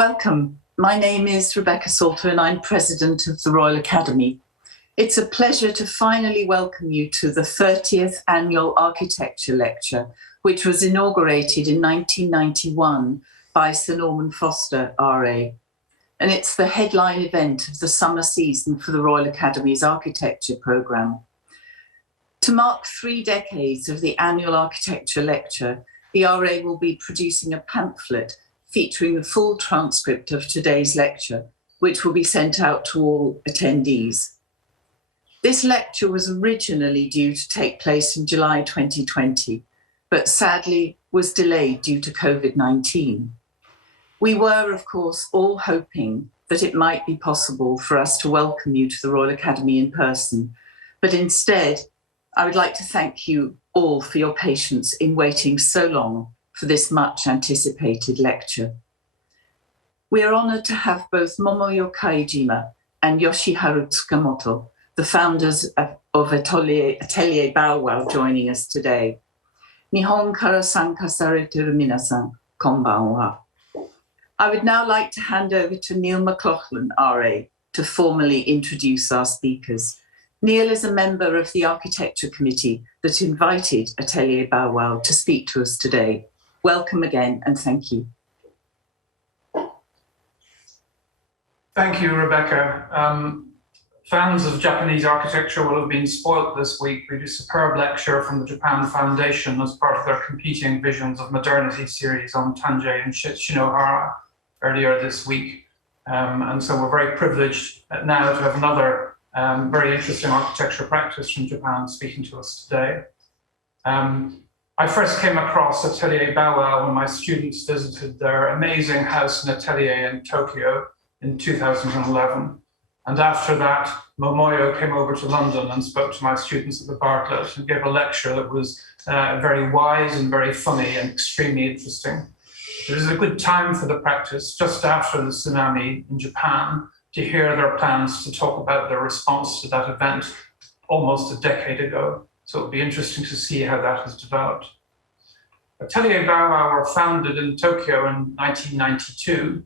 Welcome. My name is Rebecca Salter and I'm President of the Royal Academy. It's a pleasure to finally welcome you to the 30th Annual Architecture Lecture, which was inaugurated in 1991 by Sir Norman Foster, RA. And it's the headline event of the summer season for the Royal Academy's architecture programme. To mark 3 decades of the annual architecture lecture, the RA will be producing a pamphlet featuring the full transcript of today's lecture, which will be sent out to all attendees. This lecture was originally due to take place in July 2020, but sadly was delayed due to COVID-19. We were, of course, all hoping that it might be possible for us to welcome you to the Royal Academy in person, but instead, I would like to thank you all for your patience in waiting so long for this much anticipated lecture. We are honoured to have both Momoyo Kaijima and Yoshiharu Tsukamoto, the founders of Atelier Bow-Wow, joining us today. Nihon kara sanka sareteru minasan, konbanwa. I would now like to hand over to Neil McLaughlin, RA, to formally introduce our speakers. Neil is a member of the Architecture Committee that invited Atelier Bow-Wow to speak to us today. Welcome again and thank you. Thank you, Rebecca. Fans of Japanese architecture will have been spoilt this week with a superb lecture from the Japan Foundation as part of their Competing Visions of Modernity series on Tanjei and Shinohara earlier this week. And so we're very privileged now to have another very interesting architecture practice from Japan speaking to us today. I first came across Atelier Bow-Wow when my students visited their amazing house and atelier in Tokyo in 2011. And after that, Momoyo came over to London and spoke to my students at the Bartlett and gave a lecture that was very wise and very funny and extremely interesting. It was a good time for the practice, just after the tsunami in Japan, to hear their plans to talk about their response to that event almost a decade ago. So it'll be interesting to see how that has developed. Atelier Bow-Wow were founded in Tokyo in 1992,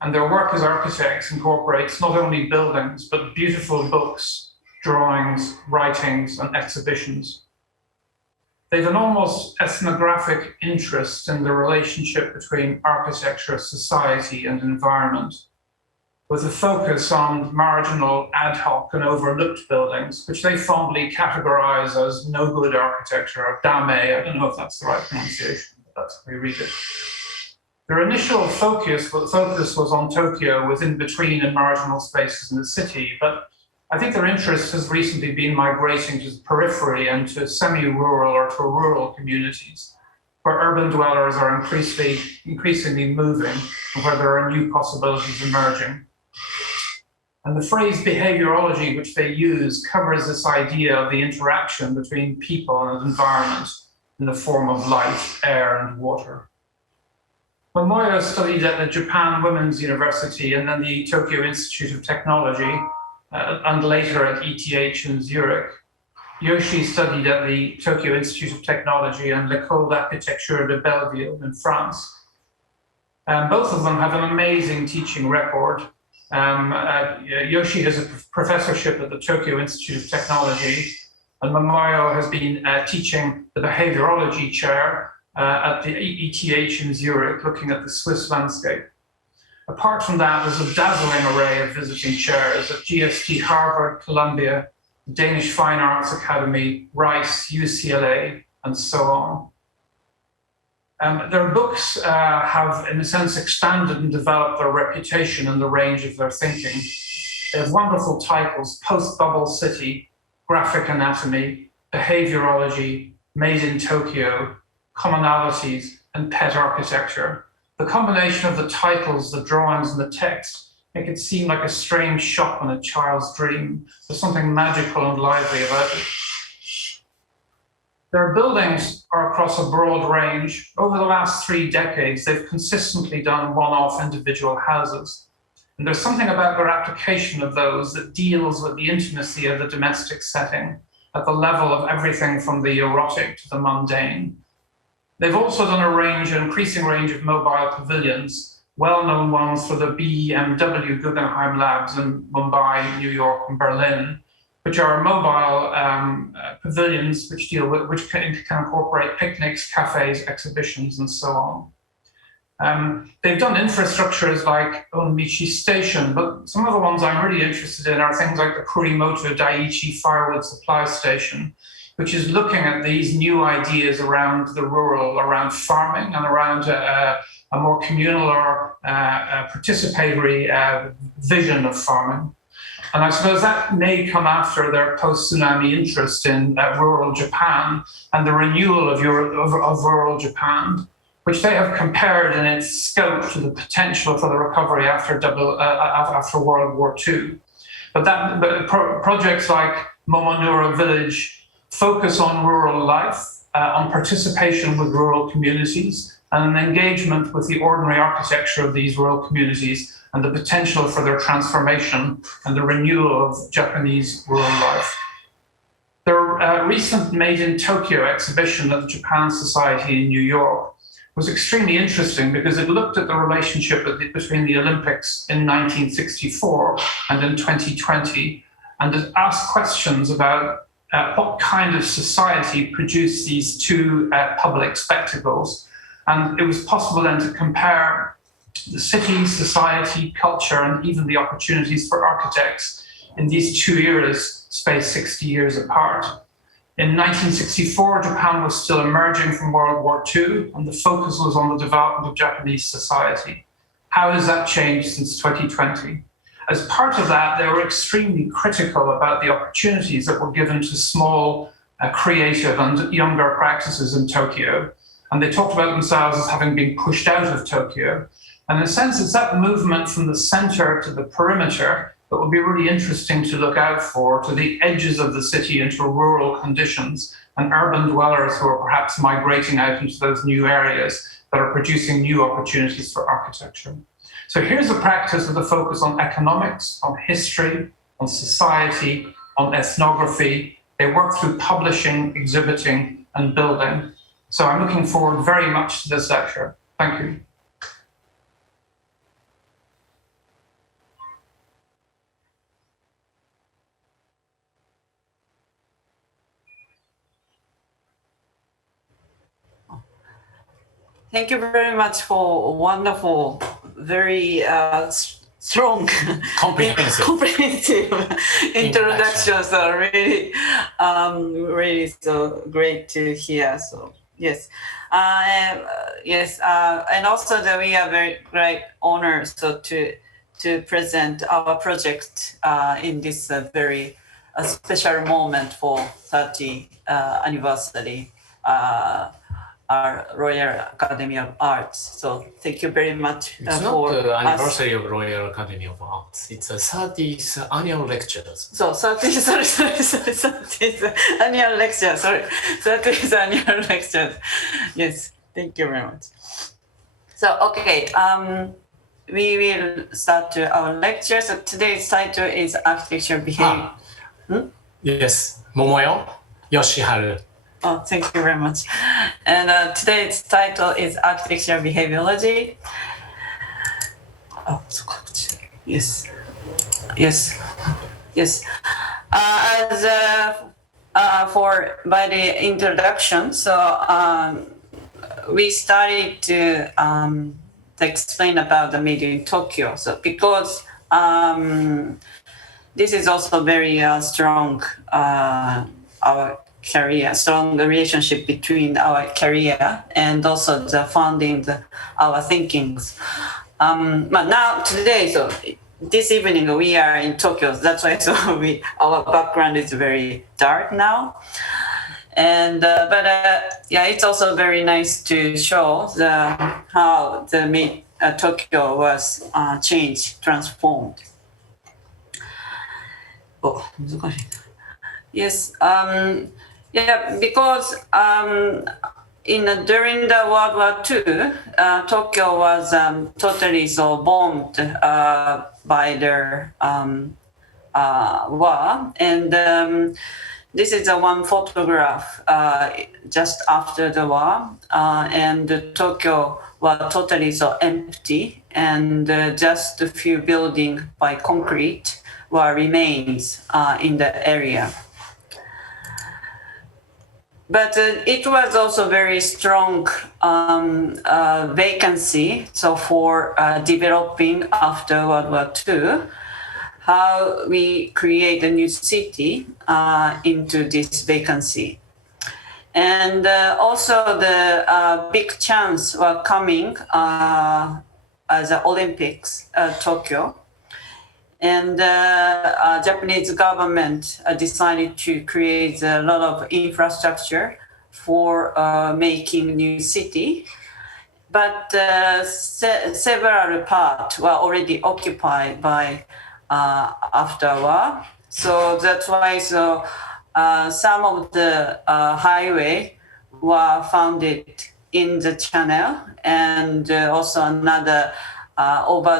and their work as architects incorporates not only buildings, but beautiful books, drawings, writings, and exhibitions. They've an almost ethnographic interest in the relationship between architecture, society, and environment, with a focus on marginal, ad hoc, and overlooked buildings, which they fondly categorize as no good architecture, or dame. I don't know if that's the right pronunciation, but that's how we read it. Their initial focus was on Tokyo, with in-between and marginal spaces in the city, but I think their interest has recently been migrating to the periphery and to semi-rural or to rural communities, where urban dwellers are increasingly moving and where there are new possibilities emerging. And the phrase behaviorology, which they use, covers this idea of the interaction between people and environment in the form of light, air, and water. Momoyo studied at the Japan Women's University and then the Tokyo Institute of Technology, and later at ETH in Zurich. Yoshi studied at the Tokyo Institute of Technology and L'École d'Architecture de Belleville in France. Both of them have an amazing teaching record. Yoshi has a professorship at the Tokyo Institute of Technology, and Momoyo has been teaching the behaviorology chair at the ETH in Zurich, looking at the Swiss landscape. Apart from that, there's a dazzling array of visiting chairs at GST Harvard, Columbia, Danish Fine Arts Academy, Rice, UCLA, and so on. Their books have, in a sense, expanded and developed their reputation and the range of their thinking. They have wonderful titles: Post-Bubble City, Graphic Anatomy, Behaviorology, Made in Tokyo, Commonalities, and Pet Architecture. The combination of the titles, the drawings, and the text make it seem like a strange shop in a child's dream. There's something magical and lively about it. Their buildings are across a broad range. Over the last 3 decades, they've consistently done one-off individual houses. And there's something about their application of those that deals with the intimacy of the domestic setting at the level of everything from the erotic to the mundane. They've also done an increasing range of mobile pavilions well-known ones for the BMW Guggenheim Labs in Mumbai, New York, and Berlin, which are mobile pavilions which can incorporate picnics, cafes, exhibitions, and so on. They've done infrastructures like Onmichi Station, but some of the ones I'm really interested in are things like the Kurimoto Daiichi Firewood Supply Station, which is looking at these new ideas around the rural, around farming, and around a more communal or participatory vision of farming. And I suppose that may come after their post-tsunami interest in rural Japan and the renewal of rural Japan, which they have compared in its scope to the potential for the recovery after World War II. But projects like Momonoura Village focus on rural life, on participation with rural communities, and an engagement with the ordinary architecture of these rural communities and the potential for their transformation and the renewal of Japanese rural life. Their recent Made in Tokyo exhibition at the Japan Society in New York was extremely interesting because it looked at the relationship between the Olympics in 1964 and in 2020, and it asked questions about what kind of society produced these two public spectacles. And it was possible then to compare the city, society, culture, and even the opportunities for architects in these two eras spaced 60 years apart. In 1964, Japan was still emerging from World War II, and the focus was on the development of Japanese society. How has that changed since 2020? As part of that, they were extremely critical about the opportunities that were given to small, creative and younger practices in Tokyo. And they talked about themselves as having been pushed out of Tokyo. And in a sense, it's that movement from the center to the perimeter that will be really interesting to look out for, to the edges of the city into rural conditions and urban dwellers who are perhaps migrating out into those new areas that are producing new opportunities for architecture. So here's a practice with a focus on economics, on history, on society, on ethnography. They work through publishing, exhibiting, and building. So I'm looking forward very much to this lecture. Thank you. Thank you very much for wonderful, very strong, comprehensive introductions. Are really, really so great to hear. So yes, yes, and also that we are very great honored to present our project in this very special moment for 30th anniversary. Our Royal Academy of Arts. So thank you very much it's for not the anniversary of Royal Academy of Arts. It's a 30th annual lectures. So 30th annual lecture. Sorry, 30th annual lecture. Yes, thank you very much. So okay, we will start our lecture. So today's title is Architectural Behavior. Yes, Momoyo, Yoshiharu. Oh, thank you very much. And today's title is Architectural Behaviorology. Oh, yes. Yes. Yes. By the introduction, so we started to explain about the Made in Tokyo. So because this is also very strong, our career, strong relationship between our career and also the funding our thinkings. But now today, so this evening we are in Tokyo. That's why so our background is very dark now. And yeah, it's also very nice to show how the Tokyo was changed, transformed. Oh, yes. Yeah, because during the World War II, Tokyo was totally so bombed by the war, and this is one photograph just after the war, and Tokyo was totally so empty, and just a few buildings by concrete were remains in the area. But it was also very strong vacancy. So for developing after World War II, how we create a new city into this vacancy. And also the big chance were coming as the Olympics, Tokyo. And Japanese government decided to create a lot of infrastructure for making new city. But several parts were already occupied by after war. So that's why some of the highway were founded in the channel, and also another over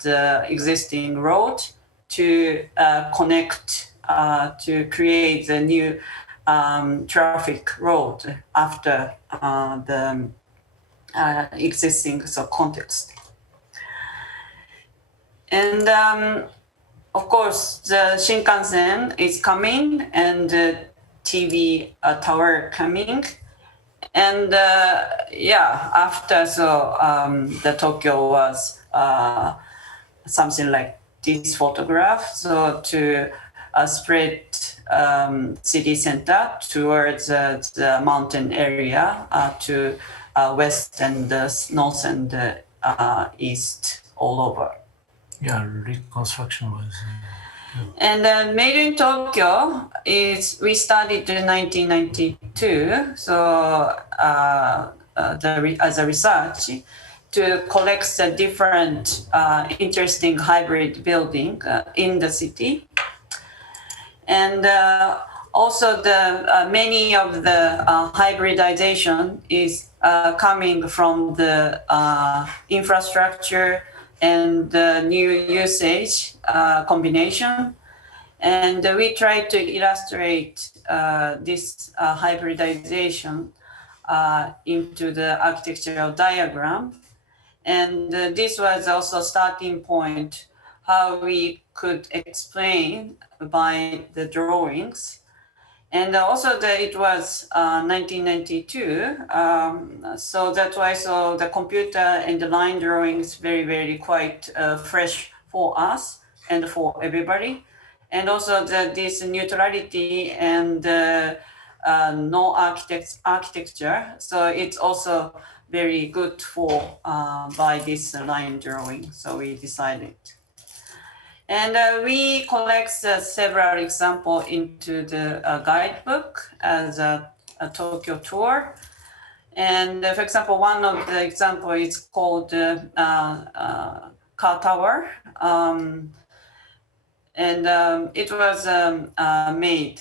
the existing road to connect, to create the new traffic road after the existing context. And of course, the Shinkansen is coming, and the TV tower coming. And after the Tokyo was something like this photograph, so to spread city center towards the mountain area to west and the north and east all over. Yeah, reconstruction was. And Made in Tokyo we started in 1992. So as a research to collect the different interesting hybrid building in the city, and also the many of the hybridization is coming from the infrastructure and the new usage combination. And we try to illustrate this hybridization into the architectural diagram. And this was also starting point how we could explain by the drawings. And also it was 1992, so that's why the computer and the line drawings very, very quite fresh for us and for everybody. And also this neutrality and no architecture, so it's also very good for by this line drawing, so we decided. And we collect several examples into the guidebook as a Tokyo tour. And for example, one of the example is called Car Tower. It was made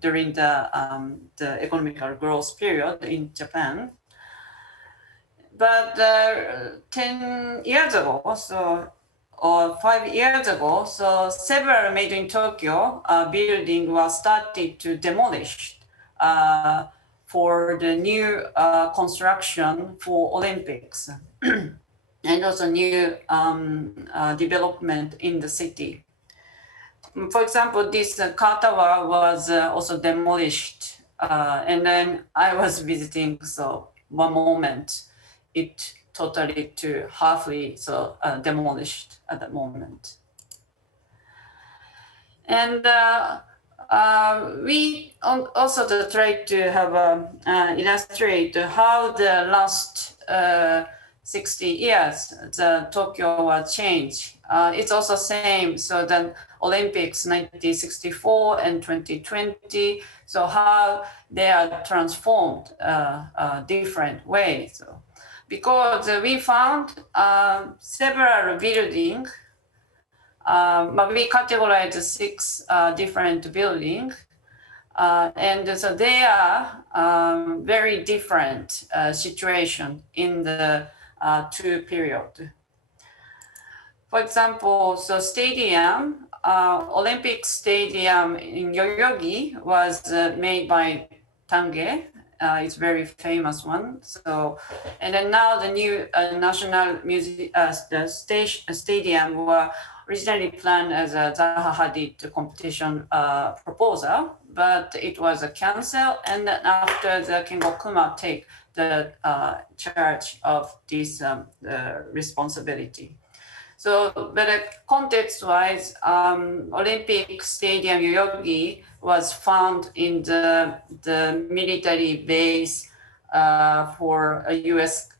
during the economical growth period in Japan. But 10 years ago, or 5 years ago, so several Made in Tokyo building was started to demolish for the new construction for Olympics and also new development in the city. For example, this car tower was also demolished, and then I was visiting, so one moment it totally to halfly demolished at that moment. And we also tried to have illustrate how the last 60 years the Tokyo was changed. It's also same. So the Olympics 1964 and 2020. So how they are transformed different ways. So, because we found several buildings, but we categorized 6 different buildings, and so they are very different situation in the 2 periods. For example, so stadium Olympic Stadium in Yoyogi was made by Tange. It's very famous one. So, and then now the new national stadium were originally planned as a Zaha Hadid competition proposal, but it was a cancel. And then after the Kengokuma take the charge of this responsibility. So, but context-wise, Olympic Stadium Yoyogi was found in the military base for a U.S.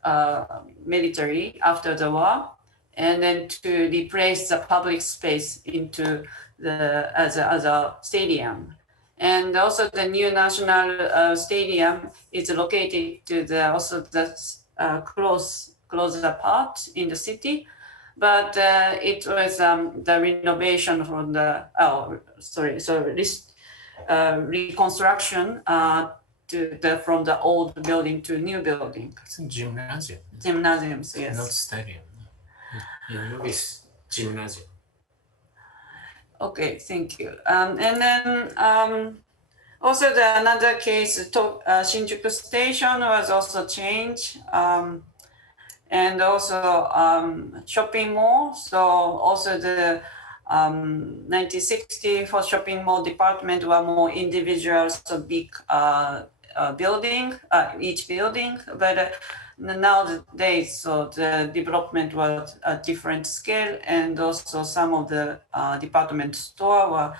Military after the war, and then to replace the public space into the as a stadium. And also the new national stadium is located to the also the closer part in the city. But it was the renovation from the reconstruction from the old building to new building. It's a gymnasium. Gymnasiums, yes. Not stadium. It's gymnasium. Okay, thank you. And then also another case, Shinjuku Station was also changed. And also shopping mall. So also the 1960 for shopping mall department were more individual, so big building, each building. But nowadays, so the development was a different scale, and also some of the department store were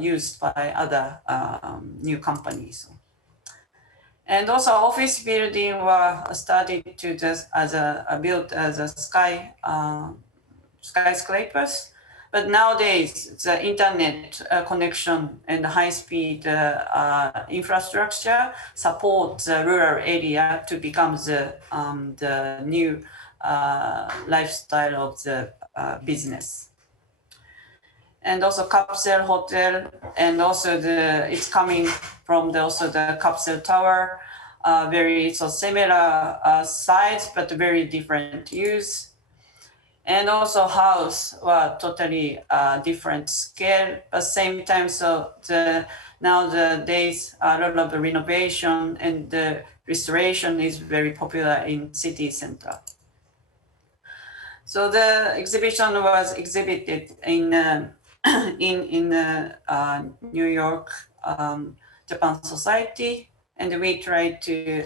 used by other new companies. And also office building were started to just built as a skyscrapers. But nowadays, the internet connection and high-speed infrastructure support the rural area to become the new lifestyle of the business. And also capsule hotel, and also it's coming from the capsule tower, very similar size but very different use. And also house were totally different scale, but same time. So nowadays a lot of the renovation and the restoration is very popular in city center. So the exhibition was exhibited in New York Japan Society, and we tried to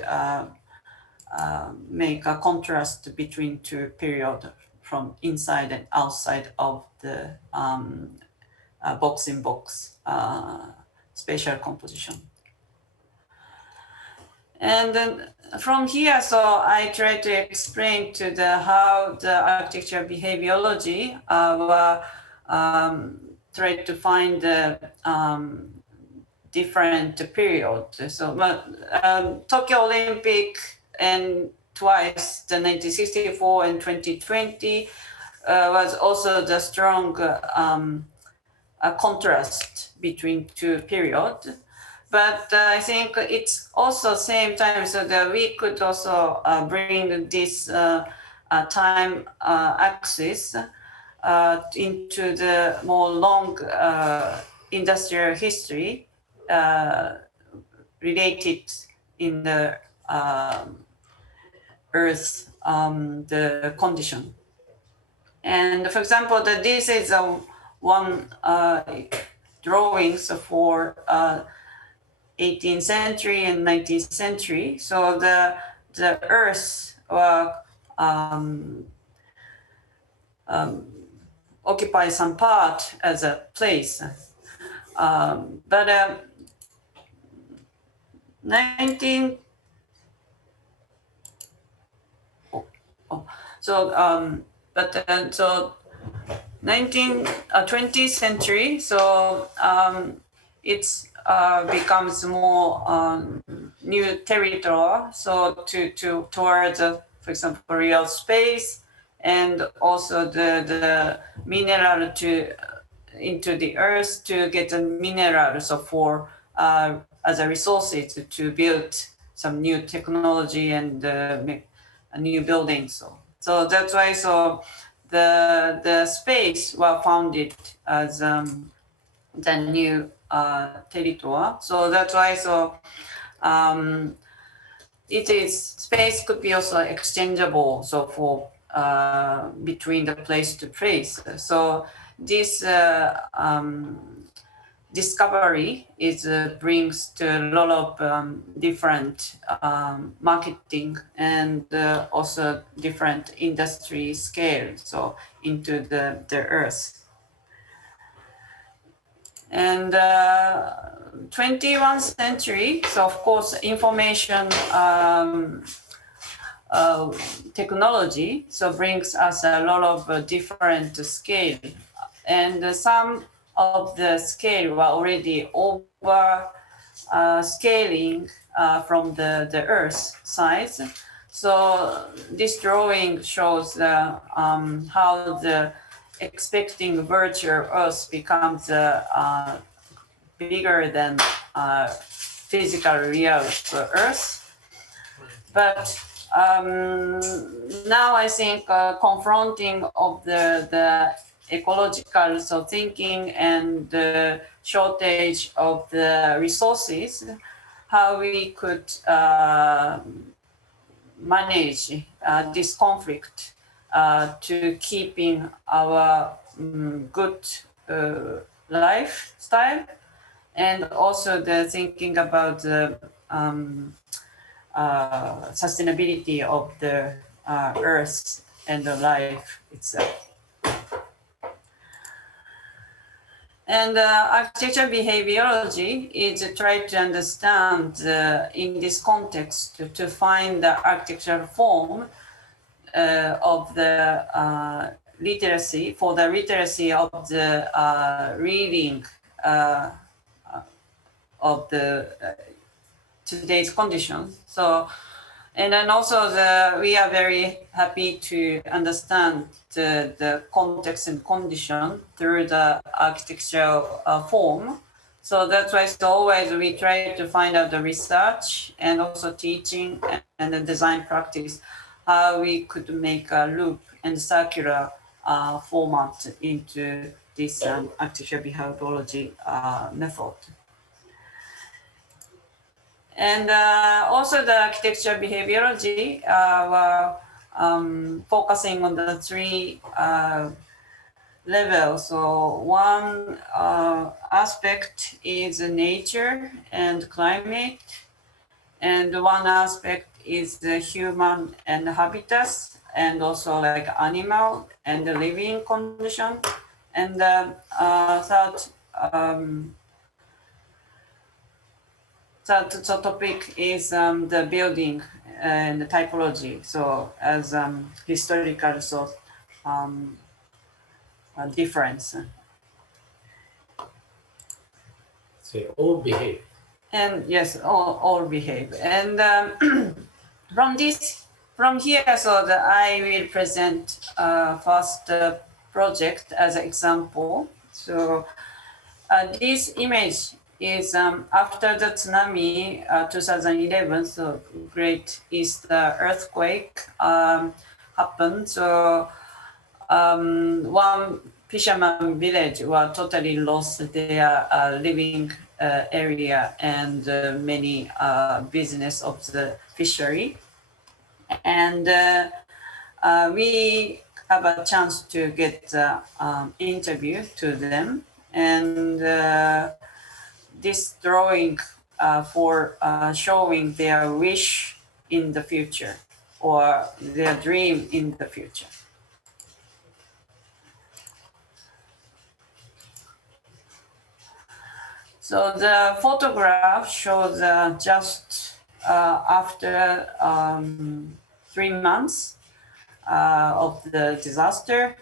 make a contrast between two periods from inside and outside of the box-in-box spatial composition. And then from here, so I try to explain to how the architectural behaviorology try to find the different periods. So, Tokyo Olympic and twice the 1964 and 2020 was also the strong contrast between two periods. But I think it's also same time so that we could also bring this time axis into the more long industrial history related in the Earth, the condition. And for example, this is one drawings for 18th century and 19th century. So the Earth occupy some part as a place. But 20th century, so it's becomes more new territory. So towards, for example, real space, and also the mineral into the earth to get the minerals for as a resources to build some new technology and make a new building. So that's why the space were founded as the new territory. So that's why it is space could be also exchangeable. So for between the place to place. So this discovery brings to a lot of different marketing and also different industry scale. So into the earth. And 21st century, so of course, information technology so brings us a lot of different scale, and some of the scale were already over scaling from the Earth size. So this drawing shows how the expecting virtual Earth becomes bigger than physical real Earth. But now I think confronting of the ecological thinking and the shortage of the resources, how we could manage this conflict to keeping our good lifestyle, and also the thinking about the sustainability of the earth and the life itself. And architectural behaviorology is try to understand in this context to find the architectural form of the literacy, for the literacy of the reading of the today's conditions. So, and then also we are very happy to understand the context and condition through the architectural form. So that's why always we try to find out the research and also teaching and the design practice, how we could make a loop and circular format into this architectural behaviorology method. And also the architecture behaviorology were focusing on the three levels. So one aspect is nature and climate, and one aspect is the human and habitats, and also like animal and the living condition. And the third topic is the building and the typology. So as historical difference. So all behave. And yes, all behave. And from here, so that I will present first project as an example. So this image is after the tsunami 2011, so Great East earthquake happened. So one fisherman village were totally lost their living area and many business of the fishery. And we have a chance to get interview to them, and this drawing for showing their wish in the future or their dream in the future. So the photograph shows just after 3 months of the disaster.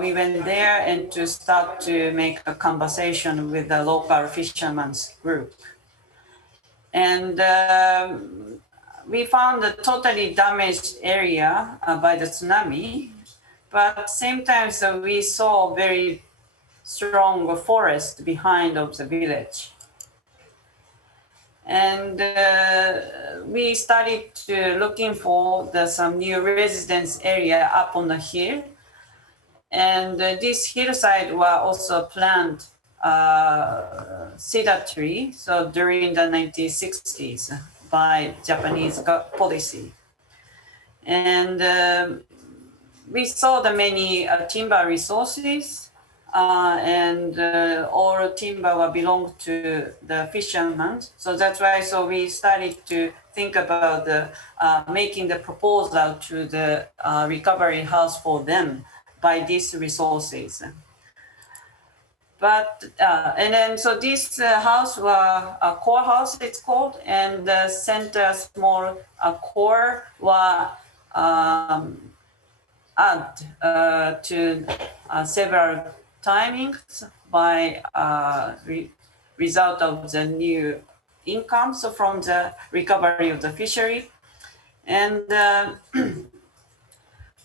We went there and to start to make a conversation with the local fishermen's group. And we found a totally damaged area by the tsunami, but at the same time, so we saw very strong forest behind of the village. And we started to looking for some new residence area up on the hill. And this hillside were also planned cedar tree, so during the 1960s by Japanese policy. And we saw the many timber resources, and all timber will belong to the fishermen. So that's why we started to think about making the proposal to the recovery house for them by these resources. But and then this house was a core house, it's called, and the center small core was add to several timings by result of the new incomes from the recovery of the fishery. And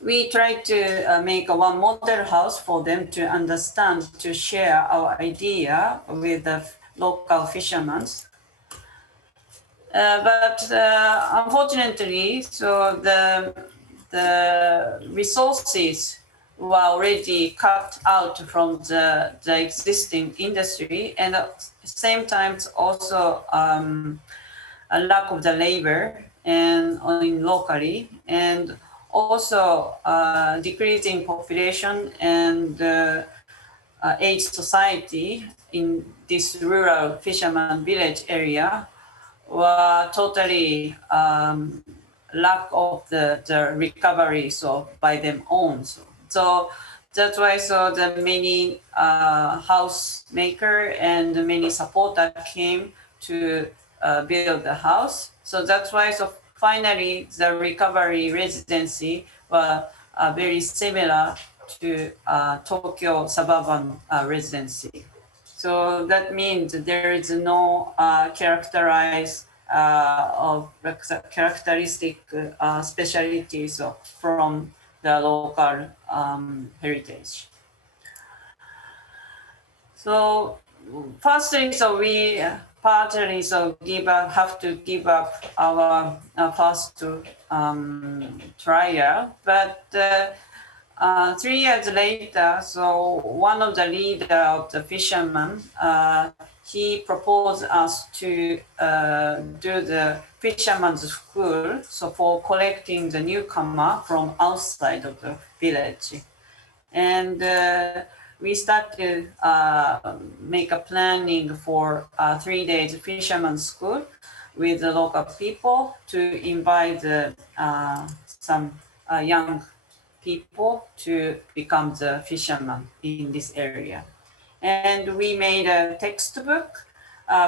we tried to make one model house for them to understand, to share our idea with the local fishermen. But unfortunately, the resources were already cut out from the existing industry, and at the same time also a lack of the labor and locally, and also decreasing population and aged society in this rural fisherman village area were totally lack of the recovery by them own. So that's why the many house maker and many supporter came to build the house. So that's why finally the recovery residency were very similar to Tokyo suburban residency. So that means there is no characterized of characteristic specialties from the local heritage. So firstly, we partly have to give up our first trial, but 3 years later, one of the leader of the fishermen, he proposed us to do the fisherman's school, for collecting the newcomer from outside of the village. And we started to make a planning for 3 days fisherman's school with the local people to invite some young people to become the fishermen in this area. And we made a textbook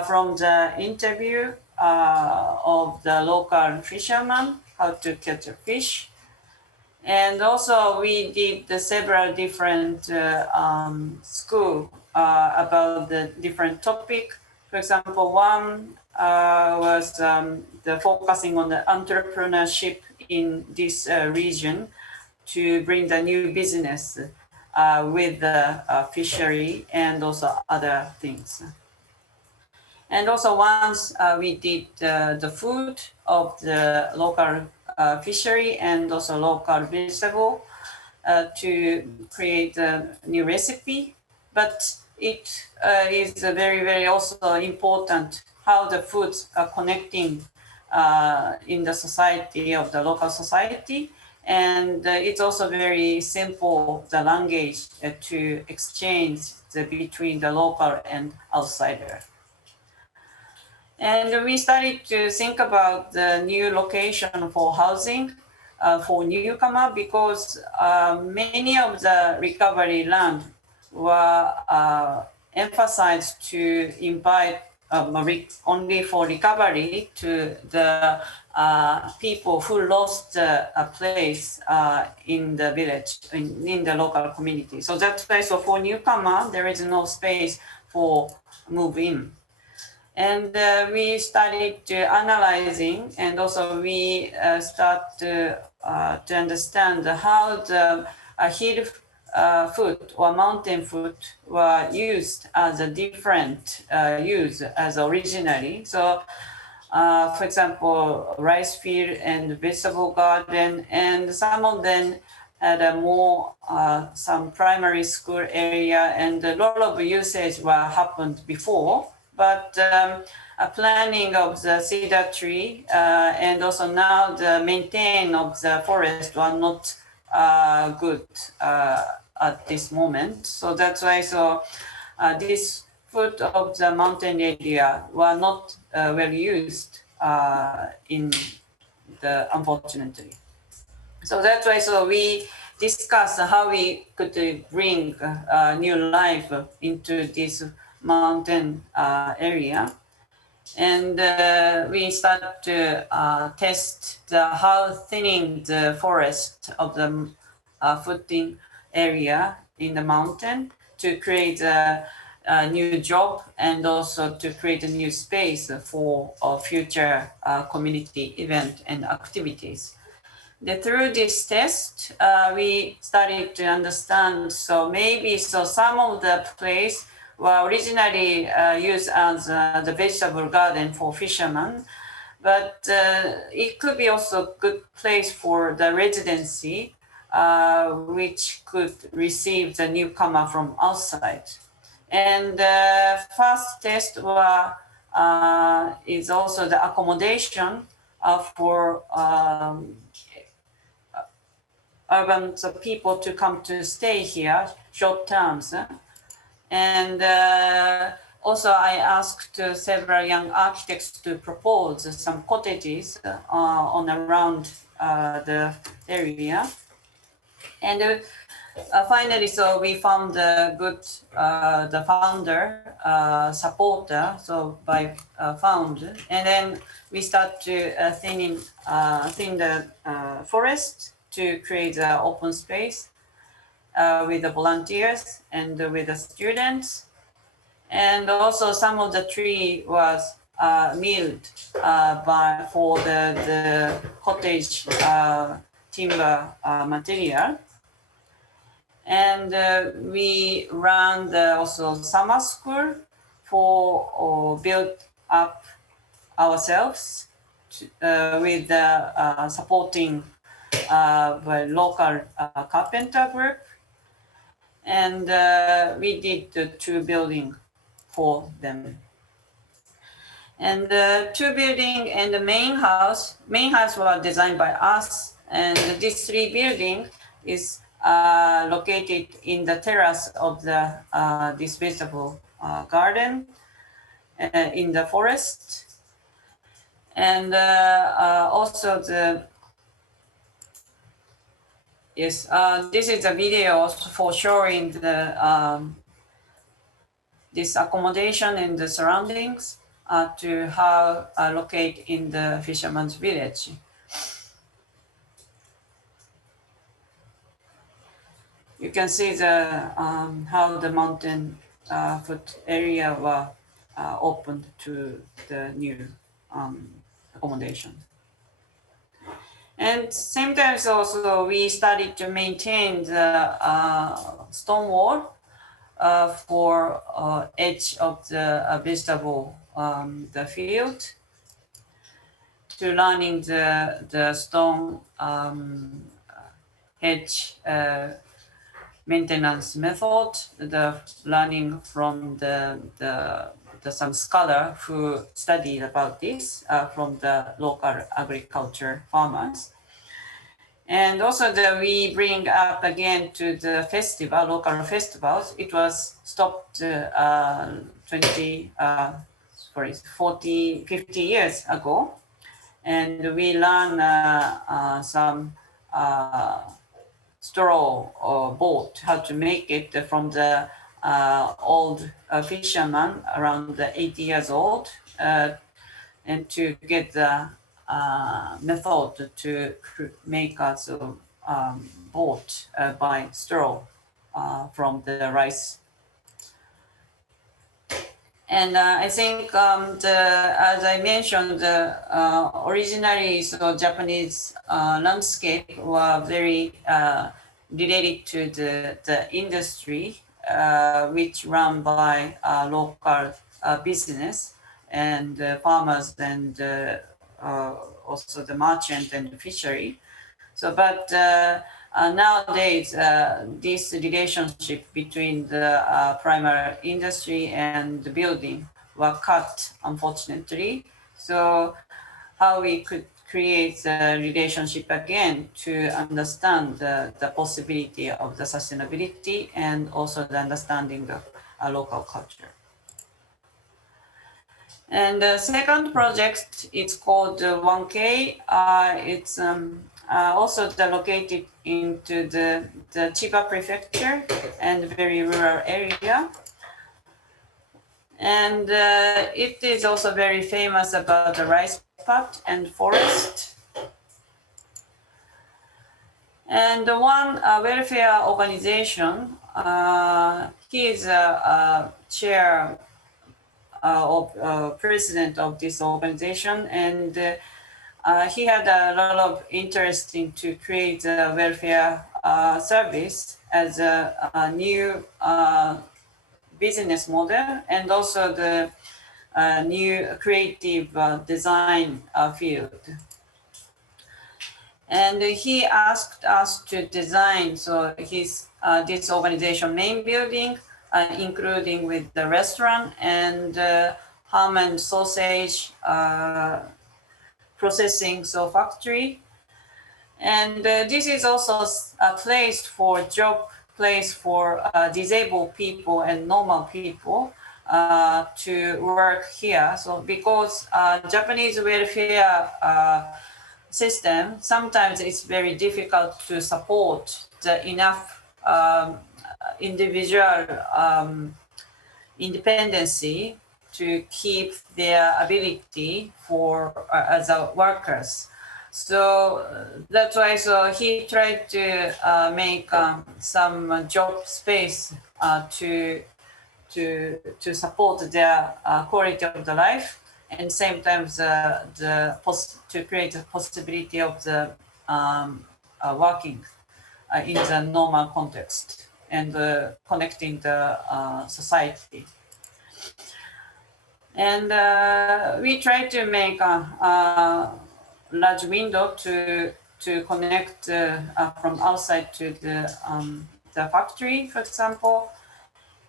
from the interview of the local fishermen, how to catch a fish. And also we did several different school about the different topic. For example, one was the focusing on the entrepreneurship in this region to bring the new business with the fishery and also other things. And also once we did the food of the local fishery and also local vegetable to create a new recipe. But it is very, very also important how the foods are connecting in the society of the local society. And it's also very simple, the language to exchange between the local and outsider. And we started to think about the new location for housing for newcomer, because many of the recovery land were emphasized to invite only for recovery to the people who lost a place in the village, in the local community. So that's why for newcomer, there is no space for move in. And we started to analyzing, and also we start to understand how the hill food or mountain food were used as a different use as originally. So, for example, rice field and vegetable garden, and some of them had a more some primary school area, and a lot of usage happened before. But a planning of the cedar tree and also now the maintain of the forest were not good at this moment. So that's why this foot of the mountain area were not well used in the unfortunately. So that's why we discussed how we could bring new life into this mountain area. And we start to test how thinning the forest of the footing area in the mountain to create a new job and also to create a new space for future community event and activities. Through this test, we started to understand, some of the place were originally used as the vegetable garden for fishermen, but it could be also a good place for the residency, which could receive the newcomer from outside. And the first test is also the accommodation for urban people to come to stay here short terms. And also I asked several young architects to propose some cottages on around the area. And finally, we found a good the founder supporter, by found, and then we start to thin the forest to create an open space with the volunteers and with the students. And also some of the tree was milled for the cottage timber material. And we ran also summer school for build up ourselves with supporting the local carpenter group. And we did the 2 buildings for them. And the 2 buildings and the main house were designed by us. And this 3 buildings is located in the terrace of the this vegetable garden in the forest. And also this is a video for showing the this accommodation and the surroundings to how locate in the fisherman's village. You can see how the mountain foot area were opened to the new accommodation. And same time also we started to maintain the stone wall for edge of the vegetable the field, to learning the stone hedge maintenance method, the learning from some scholar who studied about this from the local agriculture farmers. And also we bring up again to the festival, local festivals. It was stopped 40, 50 years ago. And we learn some straw boat, how to make it from the old fisherman around 80 years old, and to get the method to make us boat by straw from the rice. And I think as I mentioned, originally Japanese landscape were very related to the industry, which run by local business and farmers and also the merchant and the fishery. But Nowadays, this relationship between the primary industry and the building were cut, unfortunately. So how we could create a relationship again to understand the possibility of the sustainability and also the understanding of a local culture. And the second project, it's called 1K. It's also located into the Chiba prefecture and very rural area. And it is also very famous about the rice paddy and forest. And one welfare organization, he is a chair of president of this organization, and he had a lot of interest in to create a welfare service as a new business model, and also the new creative design field. And he asked us to design his this organization main building, including with the restaurant and ham and sausage processing factory. And this is also a place for disabled people and normal people to work here. So because Japanese welfare system, sometimes it's very difficult to support the enough individual independency to keep their ability for as a workers. So that's why he tried to make some job space to support their quality of the life, and same time to create a possibility of the working in the normal context and connecting the society. And we try to make a large window to connect from outside to the factory, for example.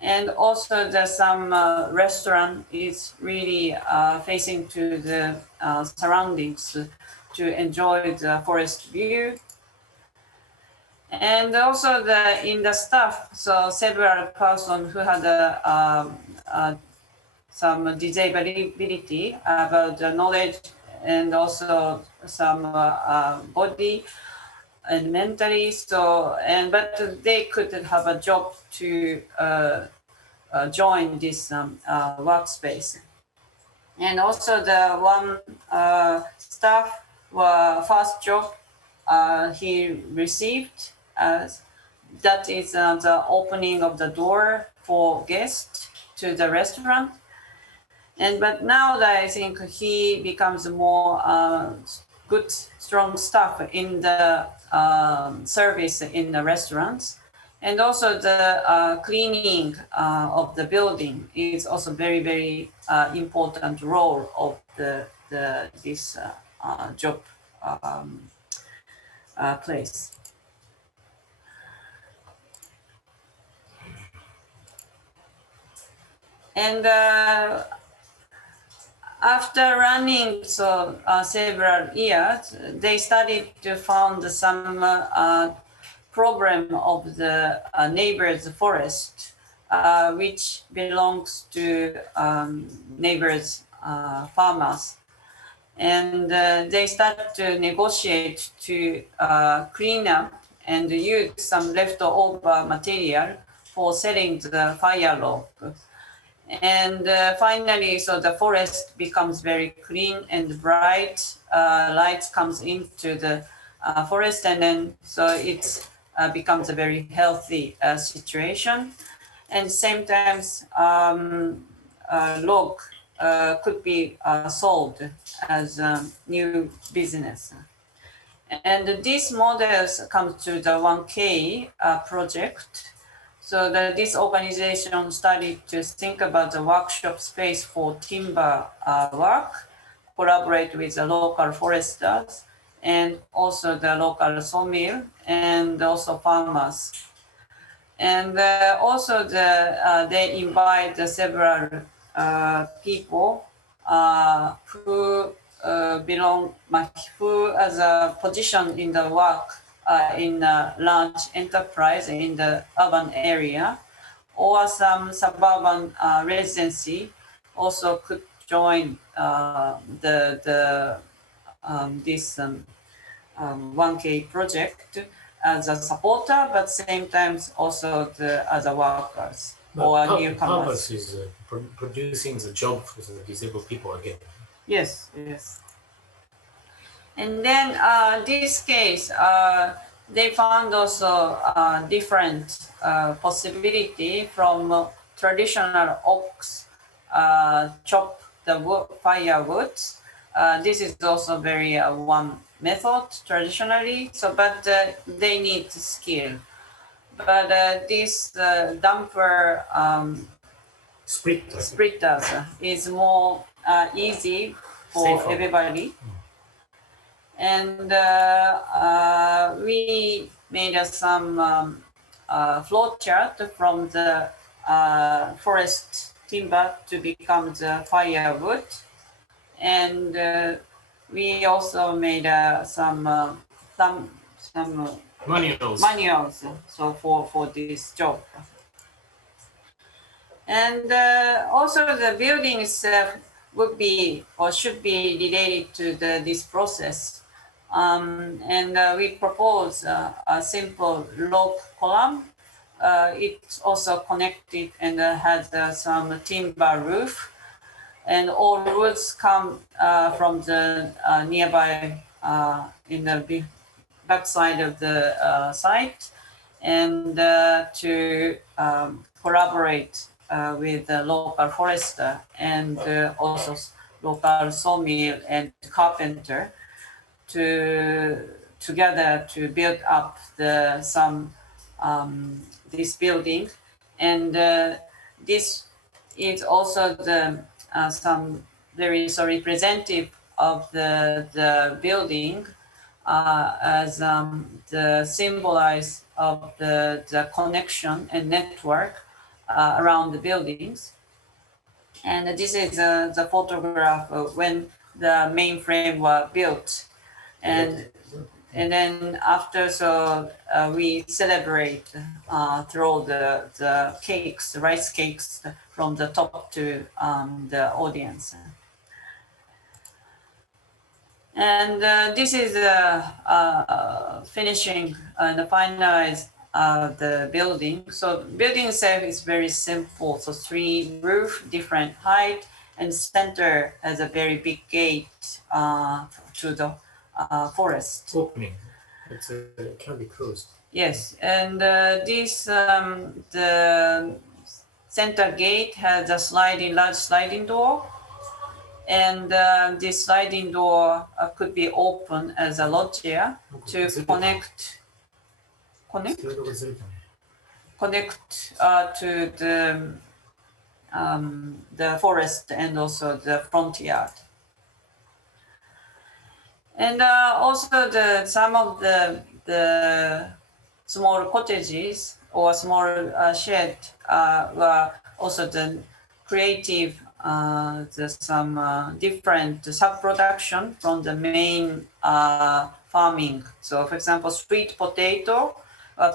And also some restaurant is really facing to the surroundings to enjoy the forest view. And also in the staff, so several persons who had some disability about the knowledge and also some body and mentally. But they couldn't have a job to join this workspace. And also the one staff first job he received, that is the opening of the door for guests to the restaurant. But now that I think he becomes more good, strong staff in the service in the restaurants. And also the cleaning of the building is also very, very important role of this job place. And after running several years, they started to find some problem of the neighbor's forest, which belongs to neighbor's farmers. And they started to negotiate to clean up and use some leftover material for selling the fire log. And finally, the forest becomes very clean and bright. Light comes into the forest, and then it becomes a very healthy situation. And same times, log could be sold as a new business. And these models come to the 1K project. So this organization started to think about the workshop space for timber work, collaborate with the local foresters and also the local sawmill and also farmers. And also they invite several people who belong, who has a position in the work in a large enterprise in the urban area, or some suburban residency also could join this 1K project as a supporter, but same time also as a workers or newcomers. Purpose is producing the job for the disabled people again. Yes, yes. And then this case, they found also different possibility from traditional oaks chop the firewood. This is also very one method traditionally. So, but they need skill. But this damper splitters is more easy for Safer. everybody. And we made some flow chart from the forest timber to become the firewood. And we also made some manuals so for this job. And also the building itself would be or should be related to this process. And we propose a simple log column. It's also connected and has some timber roof. And all roots come from the nearby in the backside of the site, and to collaborate with the local forester and also local sawmill and carpenter together to build up this building. And this is also some very representative of the building as the symbolize of the connection and network around the buildings. And this is the photograph of when the main frame was built. And then after, so we celebrate through the cakes, the rice cakes from the top to the audience. And this is finishing and finalized the building. So the building itself is very simple. So 3 roof, different height, and center has a very big gate to the forest. Opening. It can be closed. Yes, and this the center gate has a large sliding door, and this sliding door could be open as a loggia to connect to the forest and also the front yard. And also some of the small cottages or small shed were also the creative, some different sub-production from the main farming. So for example, sweet potato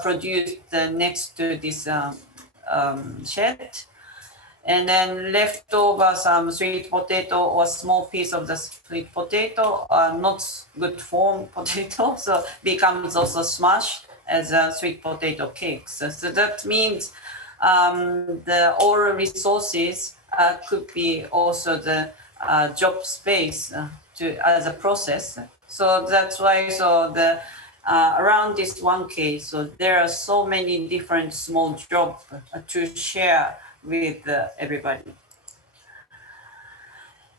produced next to this shed. And then leftover some sweet potato or small piece of the sweet potato, not good form potato, so becomes also smashed as a sweet potato cakes. So that means the all resources could be also the job space as a process. So that's why around this 1K, so there are so many different small jobs to share with everybody.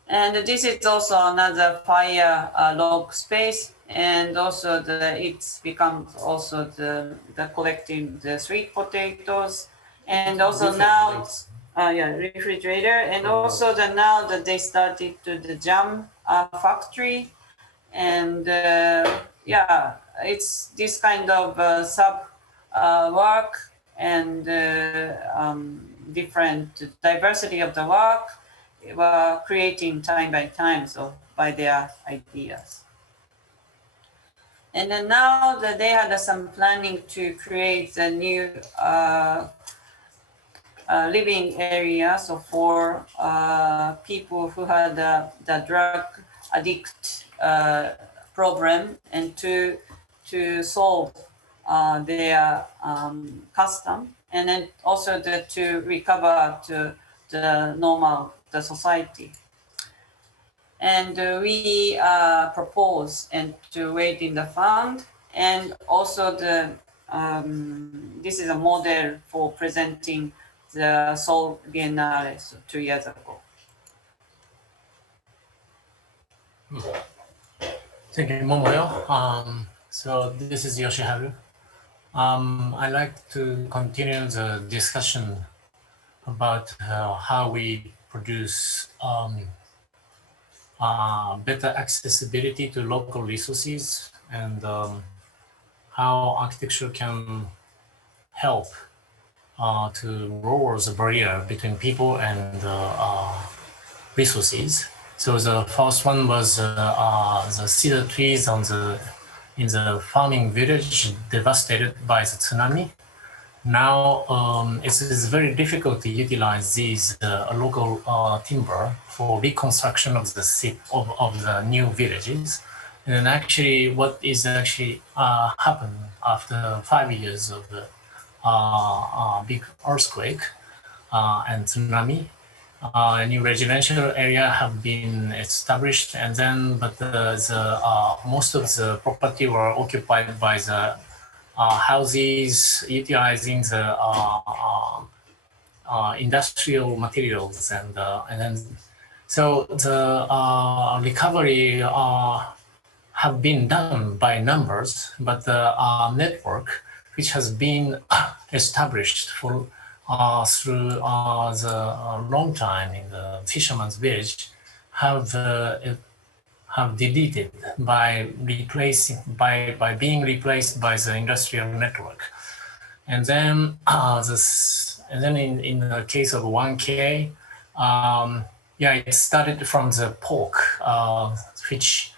And this is also another fire log space, and also it's becomes also the collecting the sweet potatoes, and also now refrigerator, and also now that they started to the jam factory, and it's this kind of sub work and different diversity of the work were creating time by time, so by their ideas. And then now that they had some planning to create a new living area, so for people who had the drug addict problem, and to solve their custom, and then also to recover to the normal society. And we propose and to wait in the fund, and also this is a model for presenting the Seoul Biennale 2 years ago. Thank you, Momoyo. So this is Yoshiharu. I'd like to continue the discussion about how we produce better accessibility to local resources, and how architecture can help to lower the barrier between people and resources. So the first one was the cedar trees in the farming village devastated by the tsunami. Now it is very difficult to utilize these local timber for reconstruction of the new villages. And actually, what is actually happened after 5 years of the big earthquake and tsunami, a new residential area have been established, and then most of the property were occupied by the houses utilizing the industrial materials, and then so the recovery have been done by numbers, but the network which has been established for through the long time in the fisherman's village have deleted by being replaced by the industrial network. And then in the case of 1K, it started from the pork, which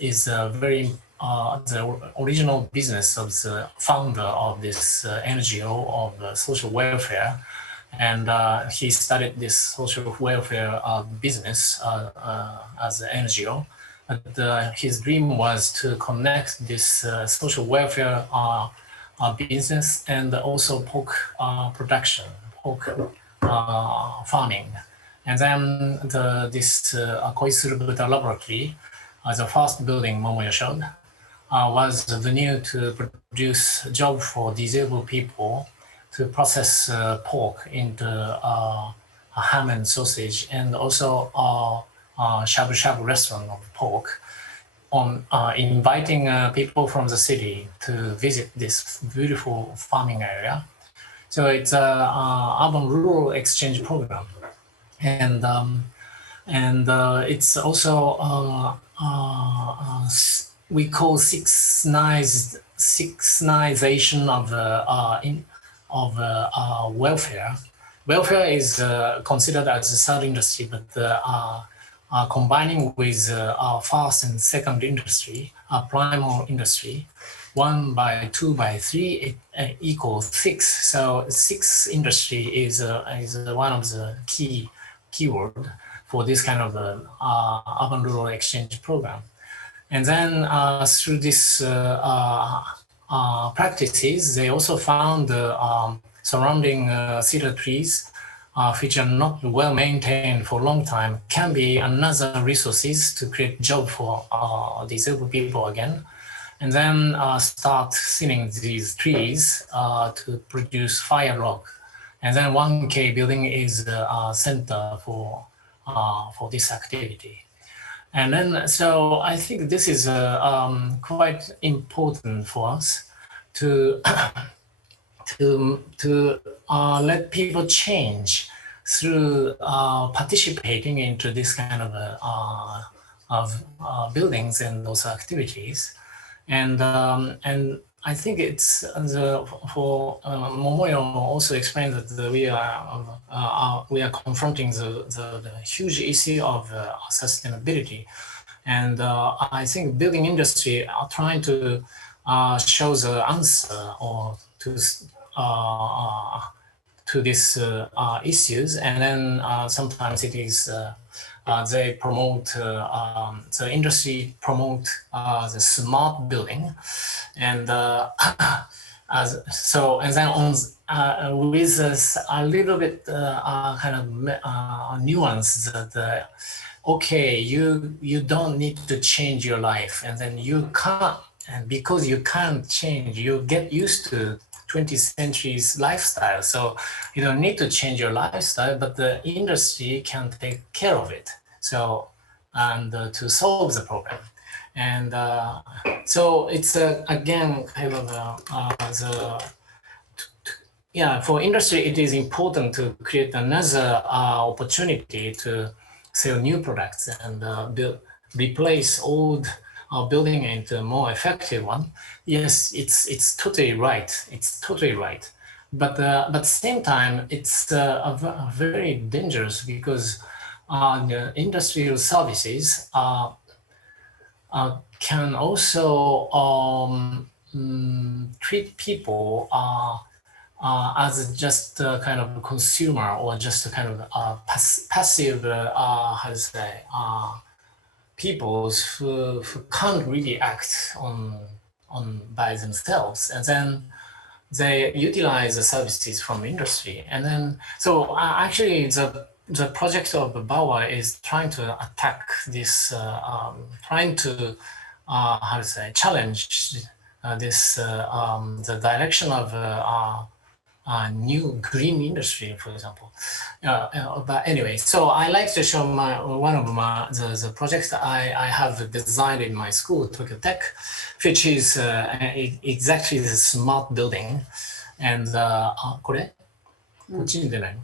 is a very the original business of the founder of this NGO of social welfare, and he started this social welfare business as an NGO. But his dream was to connect this social welfare business and also pork production, pork farming. And then this Koisurubuta laboratory, the first building Momoyo showed, was the venue to produce a job for disabled people to process pork into ham and sausage, and also shabu-shabu restaurant of pork, on inviting people from the city to visit this beautiful farming area. So it's an urban-rural exchange program, and it's also we call six-nization of welfare. Welfare is considered as a third industry, but combining with first and second industry, primal industry, 1 by 2 by 3 it equals 6. So 6 industry is one of the keyword for this kind of urban-rural exchange program. And then through this practices, they also found surrounding cedar trees, which are not well maintained for a long time, can be another resources to create job for disabled people again. And then start thinning these trees to produce fire log. And then 1K building is a center for this activity. And then, so I think this is quite important for us to let people change through participating into this kind of buildings and those activities. And I think it's for Momoyo also explained that we are confronting the huge issue of sustainability, and I think building industry are trying to show the answer or to these issues, and then sometimes it is they promote the industry promote the smart building, and and then on with this a little bit kind of nuance that okay, you don't need to change your life, and then you can't, and because you can't change, you get used to 20th century's lifestyle, so you don't need to change your lifestyle, but the industry can take care of it. So, and to solve the problem, and so it's again kind of for industry, it is important to create another opportunity to sell new products and replace old building into a more effective one. Yes, it's totally right. It's totally right. But at the same time, it's very dangerous because the industrial services can also treat people as just a kind of a consumer or just a kind of passive, how to say, peoples who can't really act on by themselves, and then they utilize the services from industry, and then so actually the project of Bow-Wow is trying to attack this, trying to how to say, challenge this the direction of new green industry, for example. But anyway, so I like to show one of the projects that I have designed in my school, Tokyo Tech, which is exactly the smart building. And これ、こっちに出ないの？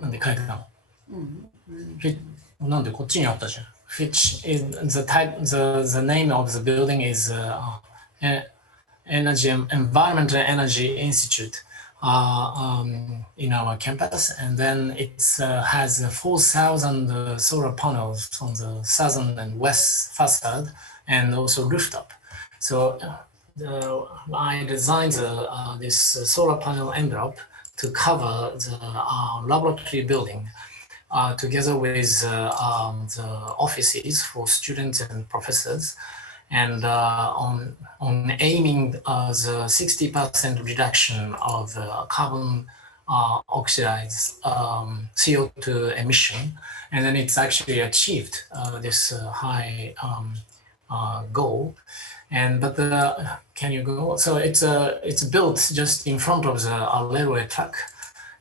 なんで書いてたの？なんでこっちにあったじゃん。Which is the name of the building is Environment and Energy Institute in our campus, and then it has 4,000 solar panels on the southern and west facade, and also rooftop. So I designed this solar panel envelope to cover the laboratory building, together with the offices for students and professors, and on aiming the 60% reduction of carbon oxides CO2 emission, and then it's actually achieved this high goal. And but can you go? So it's built just in front of the railway track,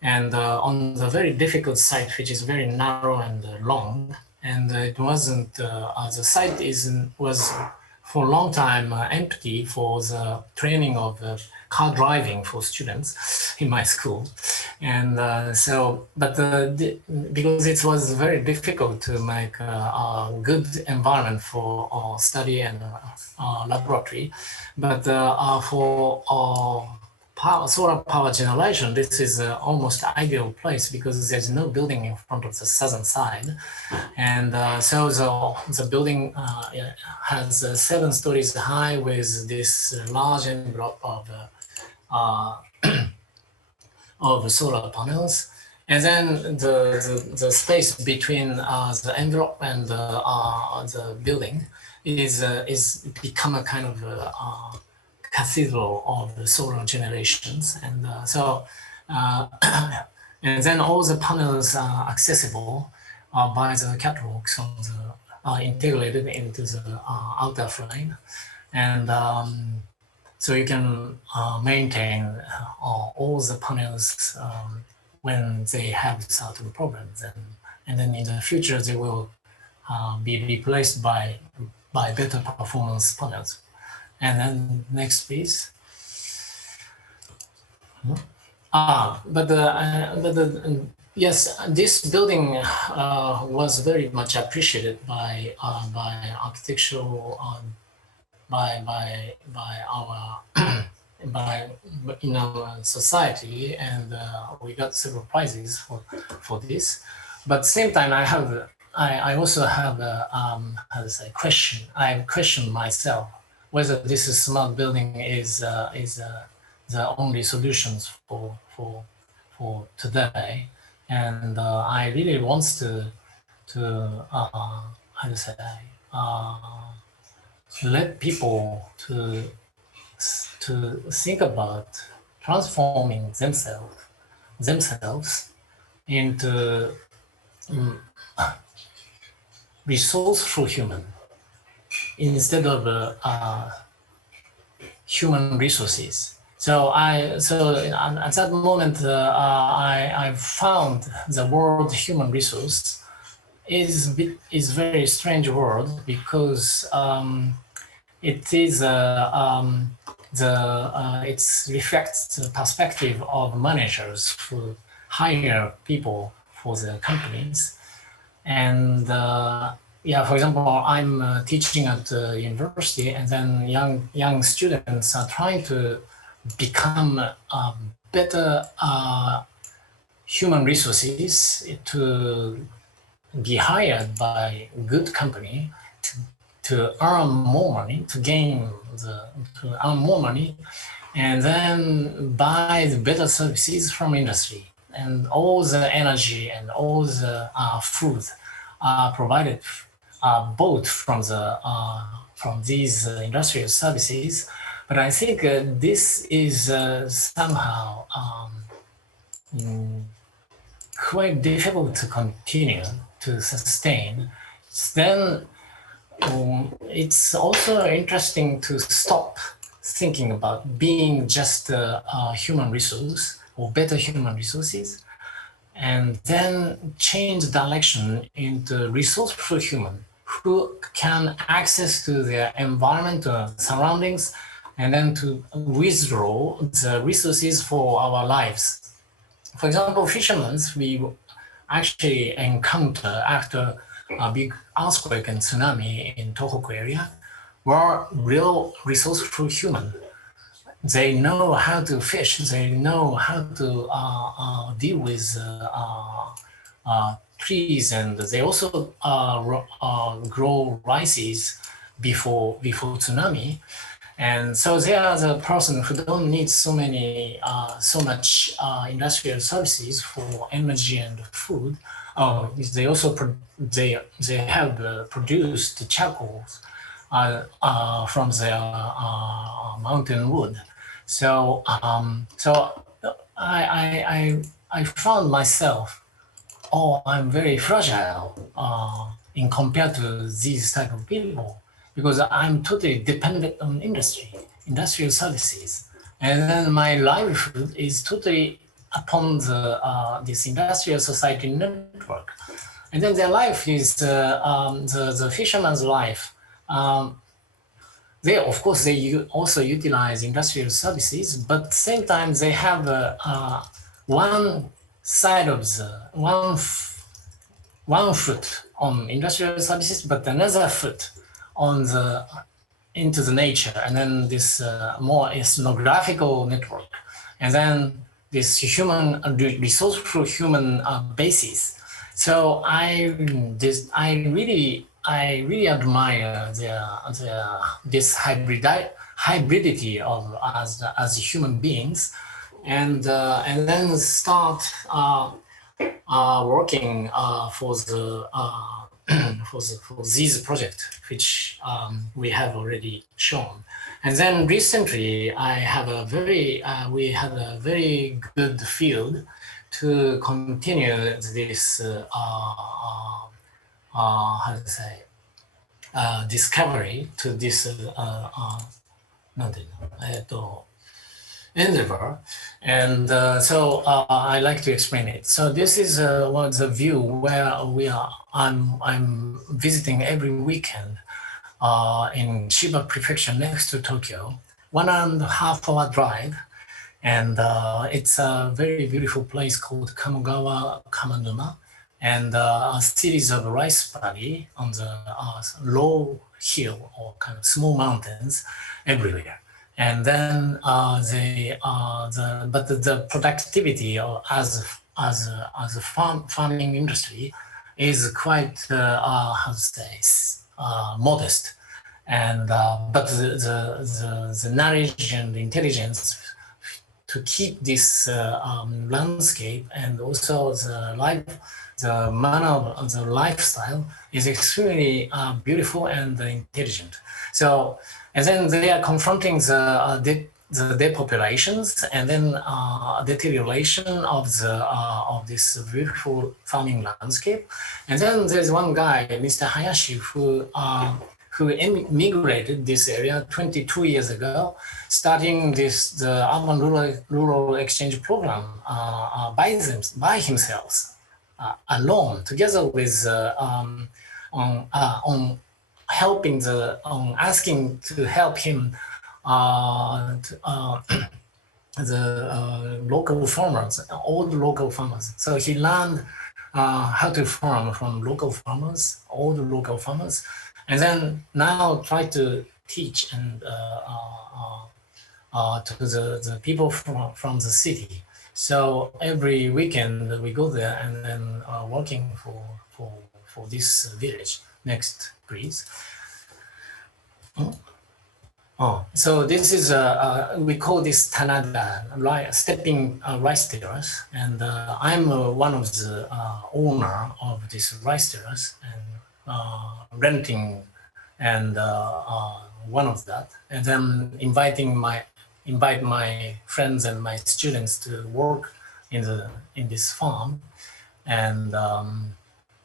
and on the very difficult site, which is very narrow and long, and it wasn't the site was for a long time empty for the training of car driving for students in my school. And because it was very difficult to make a good environment for study and laboratory, but for solar power generation, this is almost ideal place because there's no building in front of the southern side. And so the building has 7 stories high with this large envelope of solar panels. And then the space between the envelope and the building is become a kind of cathedral of solar generations, and and then all the panels are accessible by the catwalks integrated into the outer frame, and so you can maintain all the panels when they have certain problems, and then in the future they will be replaced by better performance panels. And then next, please. Yes, this building was very much appreciated by architectural by our by in our society, and we got several prizes for this. But same time, I also have a how to say question. I question myself whether this is smart building is the only solutions for today, and I really wants to how to say let people to think about transforming themselves into resourceful human instead of human resources. So at that moment I found the word human resource is very strange word, because it is it reflects the perspective of managers who hire people for the companies. And yeah, for example, I'm teaching at university, and then young students are trying to become better human resources to be hired by good company to earn more money, to earn more money, and then buy the better services from industry. And all the energy and all the food are provided both from these industrial services. But I think this is somehow quite difficult to continue to sustain. Then it's also interesting to stop thinking about being just a human resource or better human resources, and then change direction into resourceful human who can access to their environment, surroundings, and then to withdraw the resources for our lives. For example, fishermen we actually encounter after a big earthquake and tsunami in Tohoku area were real resourceful human. They know how to fish, they know how to deal with trees, and they also grow rices before tsunami. And so they are the person who don't need so much industrial services for energy and food. They also they have produced charcoals from their mountain wood. So I found myself, I'm very fragile in compared to these type of people, because I'm totally dependent on industrial services, and then my livelihood is totally upon this industrial society network. And then their life is the fisherman's life. They, of course, they also utilize industrial services, but at the same time they have one side of one foot on industrial services, but another foot on into the nature, and then this more ethnographical network, and then this human resourceful human basis. So I really admire this hybridity of as human beings, and then start working for this project, which we have already shown. And then recently, we had a very good field to continue this how to say discovery to this endeavor, and so I like to explain it. So this is what's the view where I'm visiting every weekend in Chiba Prefecture next to Tokyo, 1.5 hour drive. And it's a very beautiful place called Kamogawa Kamanuma, and a series of rice paddy on the low hill or kind of small mountains everywhere. And then the productivity as a farming industry is quite how to say modest, and but the knowledge and the intelligence to keep this landscape and also the manner of the lifestyle is extremely beautiful and intelligent. So, and then they are confronting the depopulations and then deterioration of this beautiful farming landscape. And then there's one guy, Mr. Hayashi, who immigrated this area 22 years ago, starting the urban rural exchange program by himself, alone, together with on helping asking to help him the local farmers, all the local farmers. So he learned how to farm from local farmers, all the local farmers, and then now try to teach and to the people from the city. So every weekend we go there and then working for this village. Next, please. Oh, so this is we call this Tanada stepping rice terrace, and I'm one of the owner of this rice terrace and renting, and one of that, and then invite my friends and my students to work in this farm, and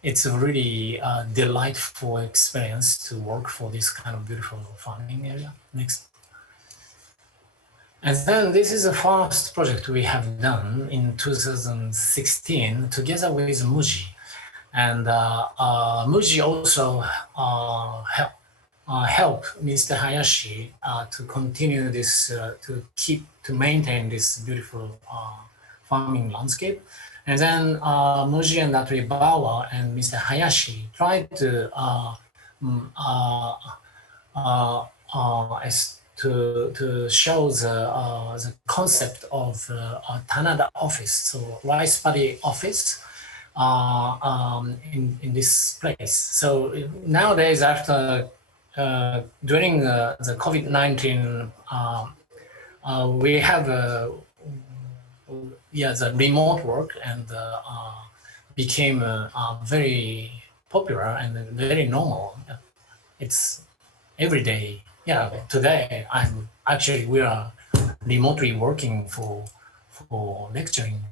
it's a really delightful experience to work for this kind of beautiful farming area. Next. And then this is the first project we have done in 2016 together with Muji. And Muji also help Mr. Hayashi to continue this, to maintain this beautiful farming landscape. And then Muji and Atelier Bow-Wow and Mr. Hayashi tried to show the concept of Tanada office, so rice paddy office in this place. So nowadays, after during the COVID-19, we have the remote work and became very popular and very normal. It's every day. Yeah, today we are remotely working for lecturing,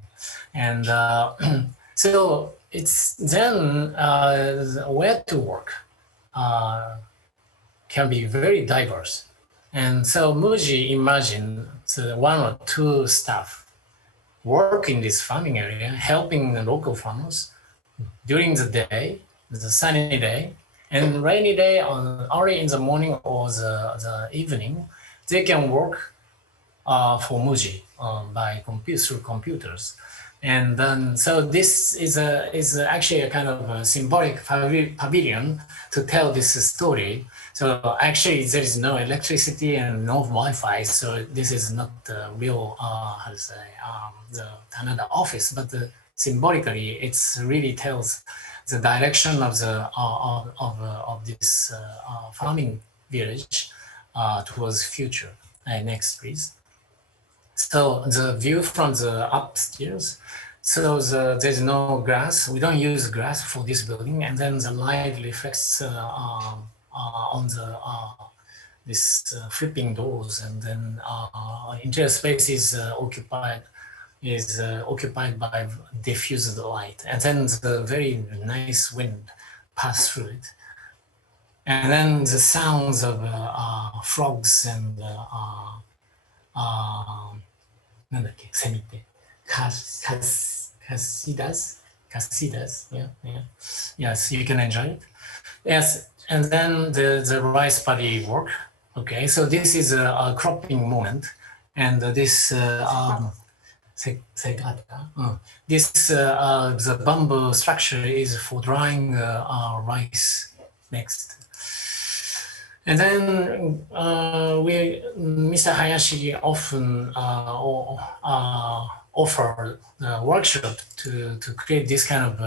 and so it's then where to work can be very diverse, and so Muji imagined one or two staff work in this farming area, helping the local farmers during the day, the sunny day, and rainy day on early in the morning or the evening, they can work for Muji through computers. And then, so this is actually a kind of a symbolic pavilion to tell this story. So actually there is no electricity and no Wi-Fi, so this is not the real, the Tanada office, but symbolically, it really tells the direction of this farming village towards future. Next, please. So the view from the upstairs. So there's no grass. We don't use grass for this building, and then the light reflects on the this flipping doors, and then interior space is occupied by diffused light, and then the very nice wind pass through it, and then the sounds of frogs and casidas, yes, you can enjoy it. Yes, and then the rice paddy work. Okay, so this is a cropping moment, And this the bamboo structure is for drying rice. Next. And then Mr. Hayashi often offer workshop to create this kind of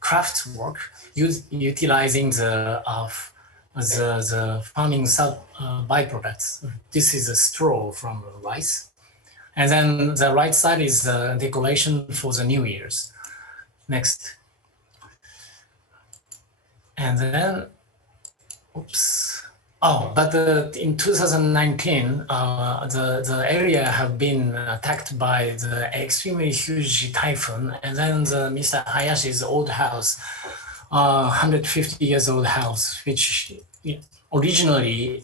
craft work, utilizing the farming byproducts. This is a straw from rice. And then the right side is the decoration for the New Year's. Next. And then, oops. Oh, but in 2019, the area have been attacked by the extremely huge typhoon, and then Mr. Hayashi's old house, 150 years old house, which originally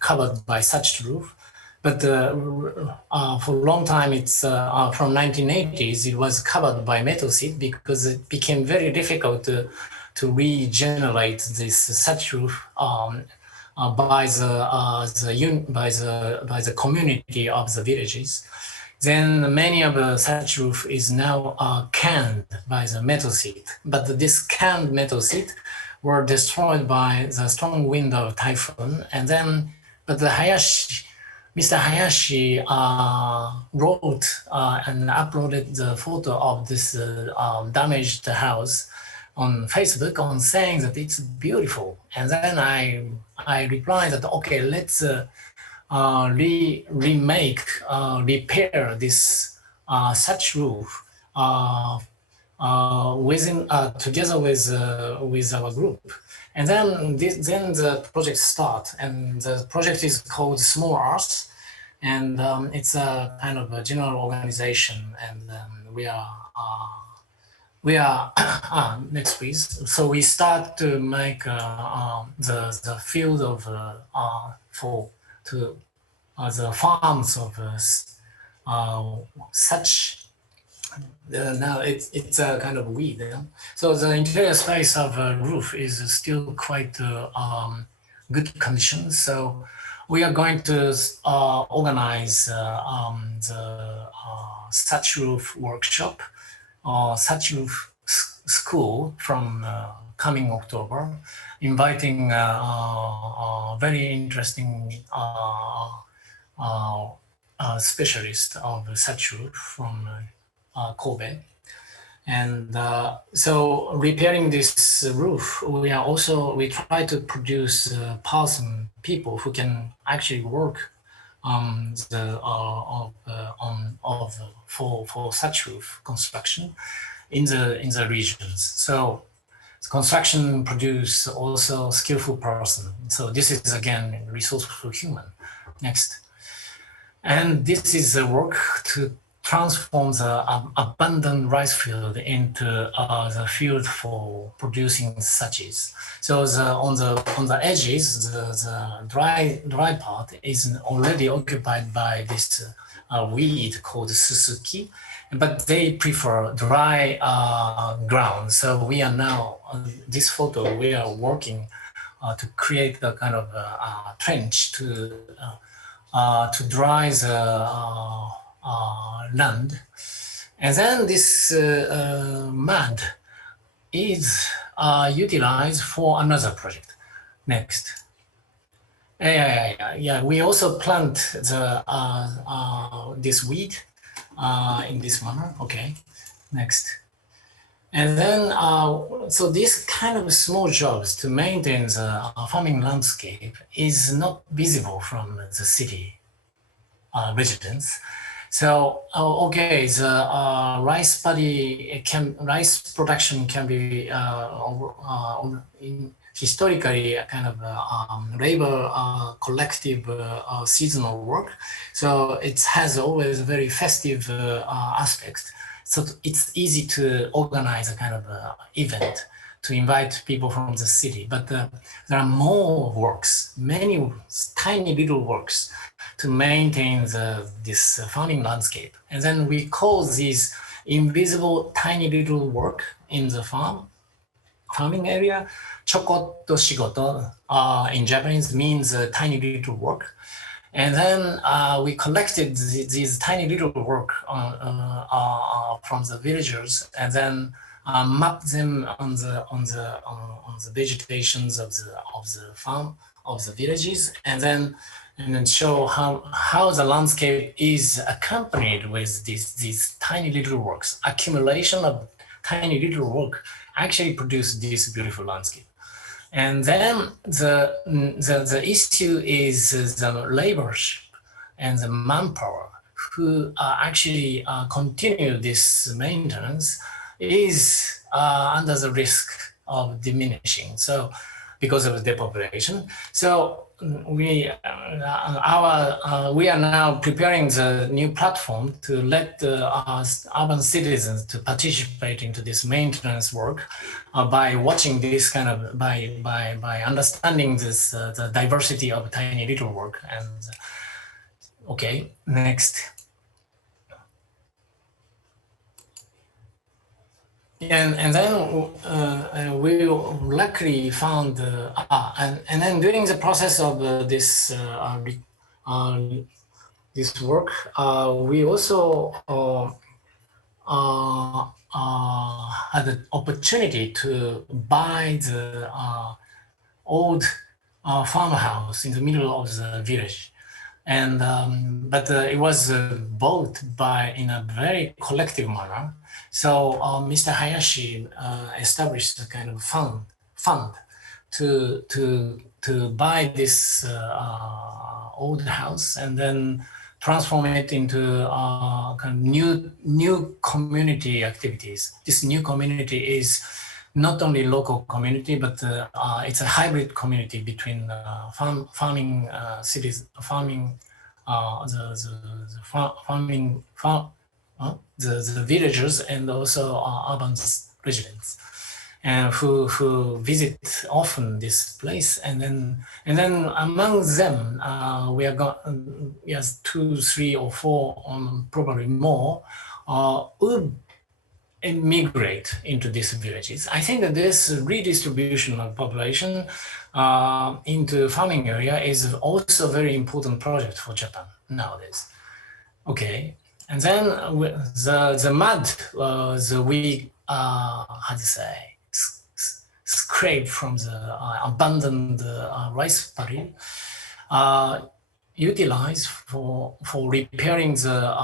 covered by thatched roof, but for a long time, it's from 1980s, it was covered by metal sheet because it became very difficult to regenerate this thatched roof by the community of the villages. Then many of the thatched roof is now canned by the metal sheet, but this canned metal sheet were destroyed by the strong wind of typhoon. And then, but Mr. Hayashi wrote and uploaded the photo of this damaged house on Facebook on saying that it's beautiful. And then I replied that, okay, let's repair this thatched roof together with our group. And then the project starts, and the project is called Small Earth, and it's a kind of a general organization, and we are next please. So we start to make the field of the farms of such. Now it's a kind of weed. Yeah? So the interior space of a roof is still quite good condition. So we are going to organize the thatched roof workshop, thatched roof school from coming October, inviting very interesting specialist of thatched roof from Kobe. And so repairing this roof, we try to produce person people who can actually work for thatched roof construction in the regions. So construction produce also skillful person. So this is again resourceful human. Next. And this is the work to transform the abundant rice field into the field for producing thatches. So on the edges, the dry part is already occupied by this weed called suzuki, but they prefer dry ground. So we are now on this photo. We are working to create a kind of trench to dry the land, and then this mud is utilized for another project. Next. Yeah. We also plant the this weed in this manner. Okay. Next. And then so this kind of small jobs to maintain the farming landscape is not visible from the city residents. So okay, the rice production can be historically a kind of labor collective seasonal work. So it has always a very festive aspect. So it's easy to organize a kind of event to invite people from the city. But there are more works, many tiny little works to maintain this farming landscape. And then we call these invisible tiny little work in the farming area, chokotto shigoto in Japanese means tiny little work. And then we collected these tiny little work from the villagers, and then mapped them on the vegetations of the farm of the villages, and then show how the landscape is accompanied with these tiny little works. Accumulation of tiny little work actually produce this beautiful landscape. And then the issue is the laborers and the manpower who actually continue this maintenance is under the risk of diminishing. So because of the depopulation. So we are now preparing the new platform to let urban citizens to participate into this maintenance work by watching this kind of, by understanding this the diversity of tiny little work. And okay, next. And then we luckily found, and then during the process of this work, we also had the opportunity to buy the old farmhouse in the middle of the village. And but it was bought in a very collective manner. So Mr. Hayashi established a kind of fund to buy this old house and then transform it into kind of new community activities. This new community is not only local community, but it's a hybrid community between farming cities, the villagers and also urban residents, and who visit often this place. And then among them, we are going, yes, 2, 3, or 4, probably more, would immigrate into these villages. I think that this redistribution of population into farming area is also a very important project for Japan nowadays. Okay, and then the mud we how to say scrape from the abandoned rice paddy, utilized for repairing the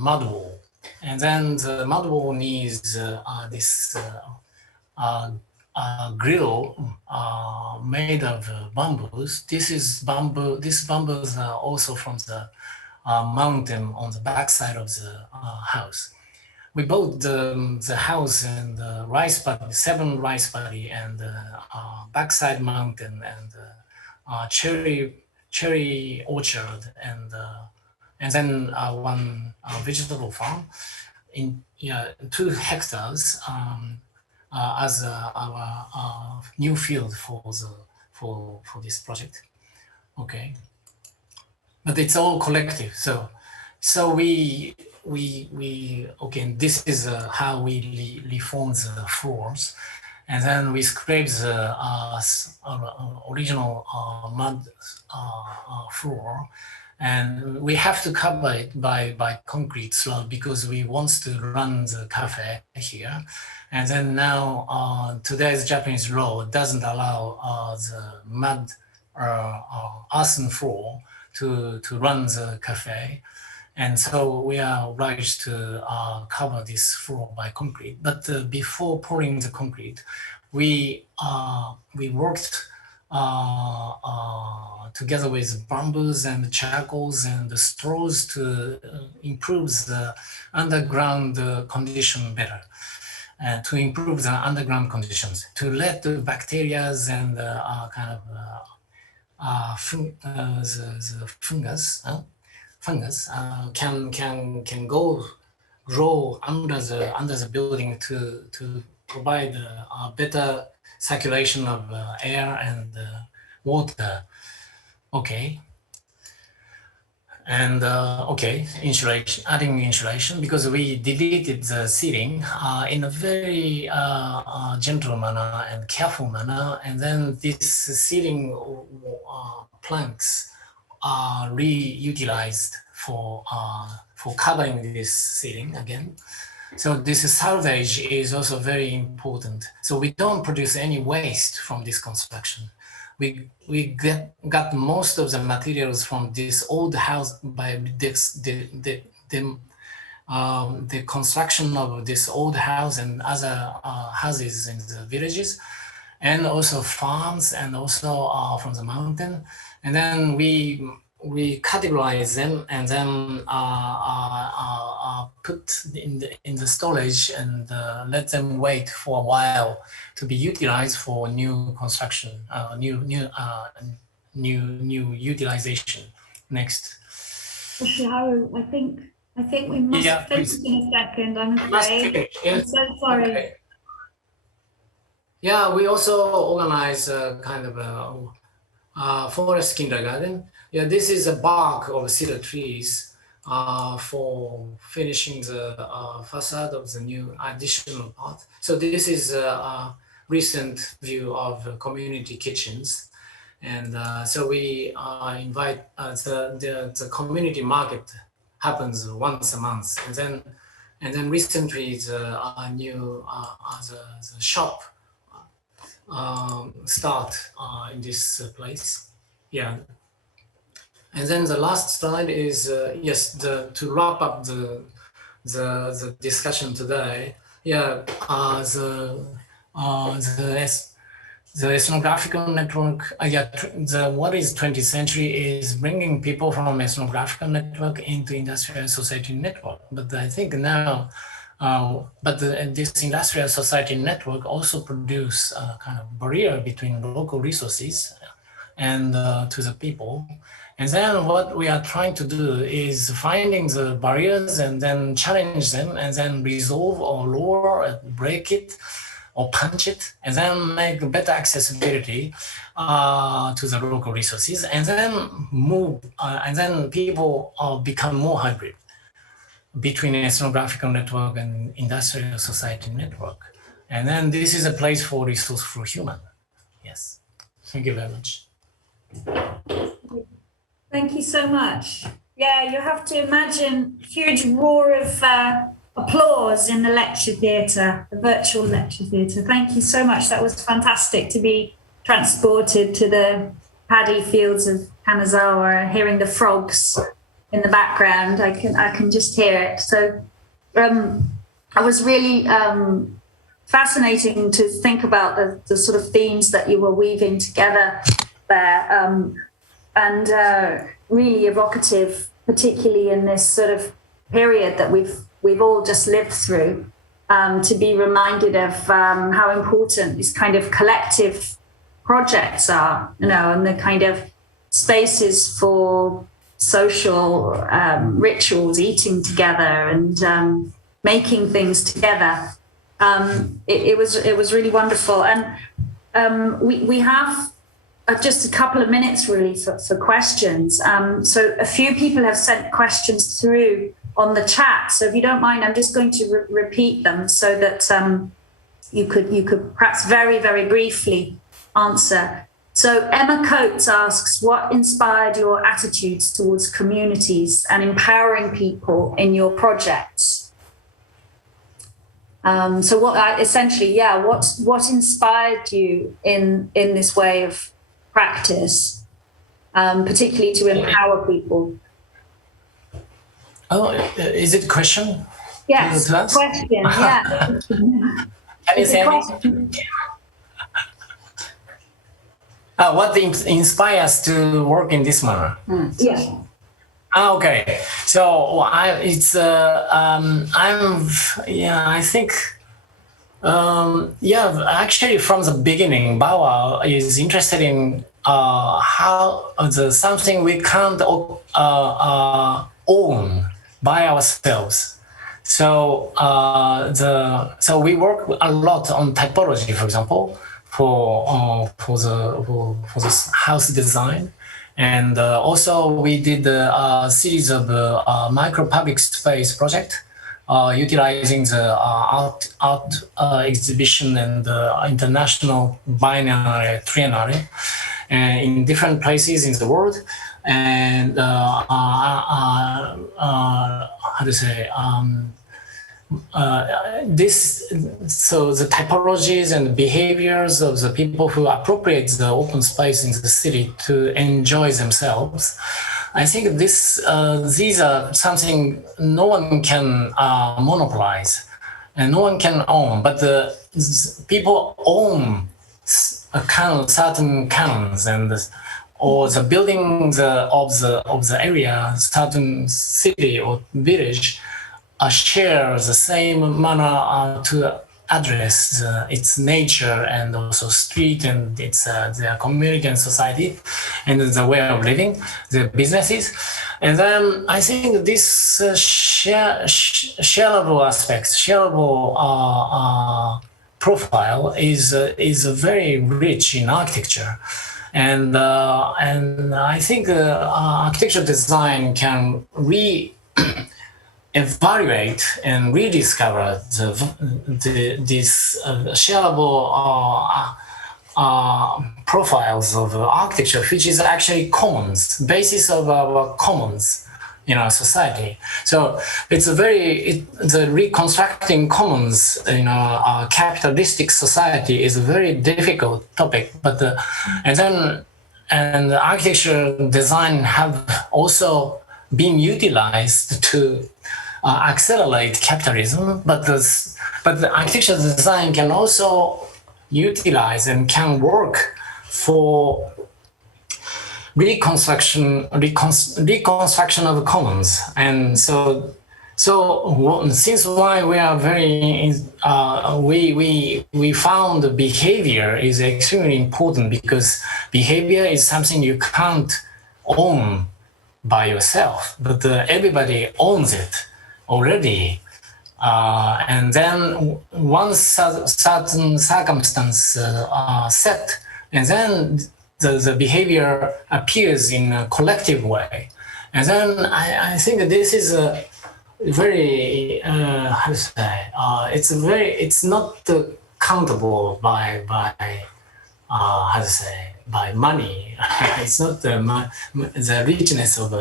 mud wall. And then the mud wall needs this grill made of bamboos. These bamboos are also from the mountain on the backside of the house. We bought the house and the rice paddy, 7 rice paddy, and backside mountain, and cherry orchard, and then 1 vegetable farm in 2 hectares as our new field for this project. Okay, but it's all collective. So we okay. This is how we reform the floors, and then we scrape the original mud floor. And we have to cover it by concrete slab because we want to run the cafe here. And then now today's Japanese law doesn't allow the mud earthen floor to run the cafe. And so we are obliged to cover this floor by concrete. But before pouring the concrete, we worked together with bamboos and charcoals and the straws to improve the underground condition better, to improve the underground conditions, to let the bacteria and kind of the fungus can grow under the building to provide a better circulation of air and water. Okay. And okay, insulation, adding insulation, because we deleted the ceiling in a very gentle manner and careful manner. And then this ceiling planks reutilized for covering this ceiling again. So this salvage is also very important. So we don't produce any waste from this construction. We got most of the materials from this old house by the construction of this old house and other houses in the villages, and also farms, and also from the mountain. And then we categorize them and then put in the storage and let them wait for a while to be utilized for new construction, new utilization. Next. Yoshiharu, I think we must finish in a second, I'm afraid. I'm so sorry. Okay. Yeah, we also organize a kind of a forest kindergarten. Yeah, this is a bark of cedar trees for finishing the facade of the new additional part. So this is a recent view of community kitchens. And so we invite the community market happens once a month, and then recently the new the shop start in this place. Yeah, and then the last slide is to wrap up the discussion today. Yeah, the ethnographical network, what is 20th century is bringing people from ethnographical network into industrial society network. But I think now, this industrial society network also produce a kind of barrier between local resources and to the people. And then what we are trying to do is finding the barriers and then challenge them and then resolve or lower or break it or punch it, and then make better accessibility to the local resources, and then move, and then people become more hybrid between ethnographical network and industrial society network. And then this is a place for resourceful human. Yes, thank you very much. Thank you so much. Yeah, you have to imagine huge roar of applause in the lecture theatre, the virtual lecture theatre. Thank you so much. That was fantastic to be transported to the paddy fields of Kanazawa, hearing the frogs in the background. I can just hear it. So it was really fascinating to think about the sort of themes that you were weaving together there, and really evocative, particularly in this sort of period that we've all just lived through, to be reminded of how important these kind of collective projects are, and the kind of spaces for social rituals, eating together and making things together. It was really wonderful. And we have just a couple of minutes really for questions. So a few people have sent questions through on the chat. So if you don't mind, I'm just going to repeat them so that you could perhaps very, very briefly answer. So Emma Coates asks, what inspired your attitudes towards communities and empowering people in your projects? So what inspired you in this way of practice, particularly to empower people? Oh, is it a question? Yes, question, yeah. Can you say anything? What inspires to work in this manner? Yeah. Okay, so I think actually from the beginning, Bow-Wow is interested in how something we can't own by ourselves. So we work a lot on typology, for example, for the house design, and also we did a series of micro public space project utilizing the art exhibition and international biennale triennale in different places in the world. and how to say, so the typologies and behaviors of the people who appropriate the open space in the city to enjoy themselves. I think these are something no one can monopolize and no one can own, but the people own certain canons or the buildings of the area, certain city or village share the same manner to address its nature and also street and its their community and society and the way of living, the businesses. And then I think this shareable aspects, shareable profile is very rich in architecture. And I think architectural design can evaluate and rediscover these shareable profiles of architecture, which is actually commons, basis of our commons in our society. So it's the reconstructing commons in our capitalistic society is a very difficult topic. But and architecture design have also been utilized to accelerate capitalism, but the architectural design can also utilize and can work for reconstruction of commons. And so since why we are very we found the behavior is extremely important, because behavior is something you can't own by yourself, but everybody owns it already. And then once certain circumstances are set, and then the behavior appears in a collective way. And then I think this is a very, how to say, it's not countable by how to say, by money. It's not the richness of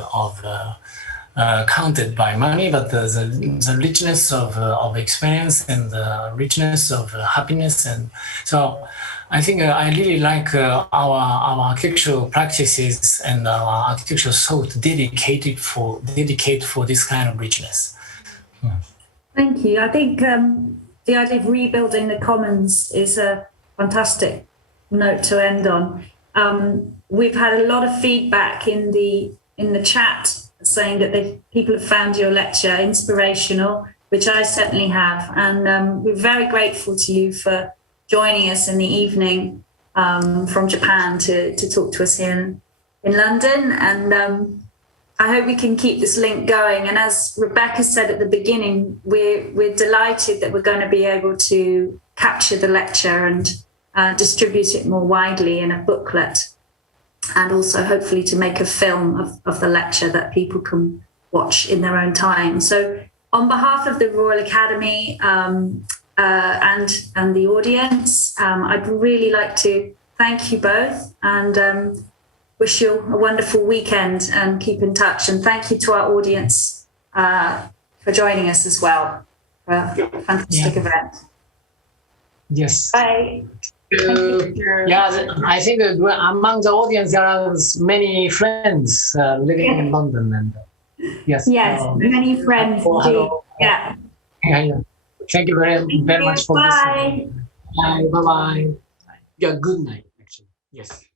counted by money, but the richness of experience and the richness of happiness. And so I think I really like our architectural practices and our architectural thought dedicate for this kind of richness. Thank you. I think the idea of rebuilding the commons is a fantastic note to end on. We've had a lot of feedback in the chat saying that people have found your lecture inspirational, which I certainly have. And we're very grateful to you for joining us in the evening from Japan to talk to us here in London. And I hope we can keep this link going. And as Rebecca said at the beginning, we're delighted that we're going to be able to capture the lecture and distribute it more widely in a booklet, and also hopefully to make a film of the lecture that people can watch in their own time. So on behalf of the Royal Academy and the audience, I'd really like to thank you both and wish you a wonderful weekend, and keep in touch. And thank you to our audience for joining us as well for a fantastic event. Yes. Bye. Yeah, I think among the audience there are many friends living in London, and yes, many friends. Hello. Yeah. Thank you very much for listening. Bye. Bye. Yeah, good night. Actually, yes.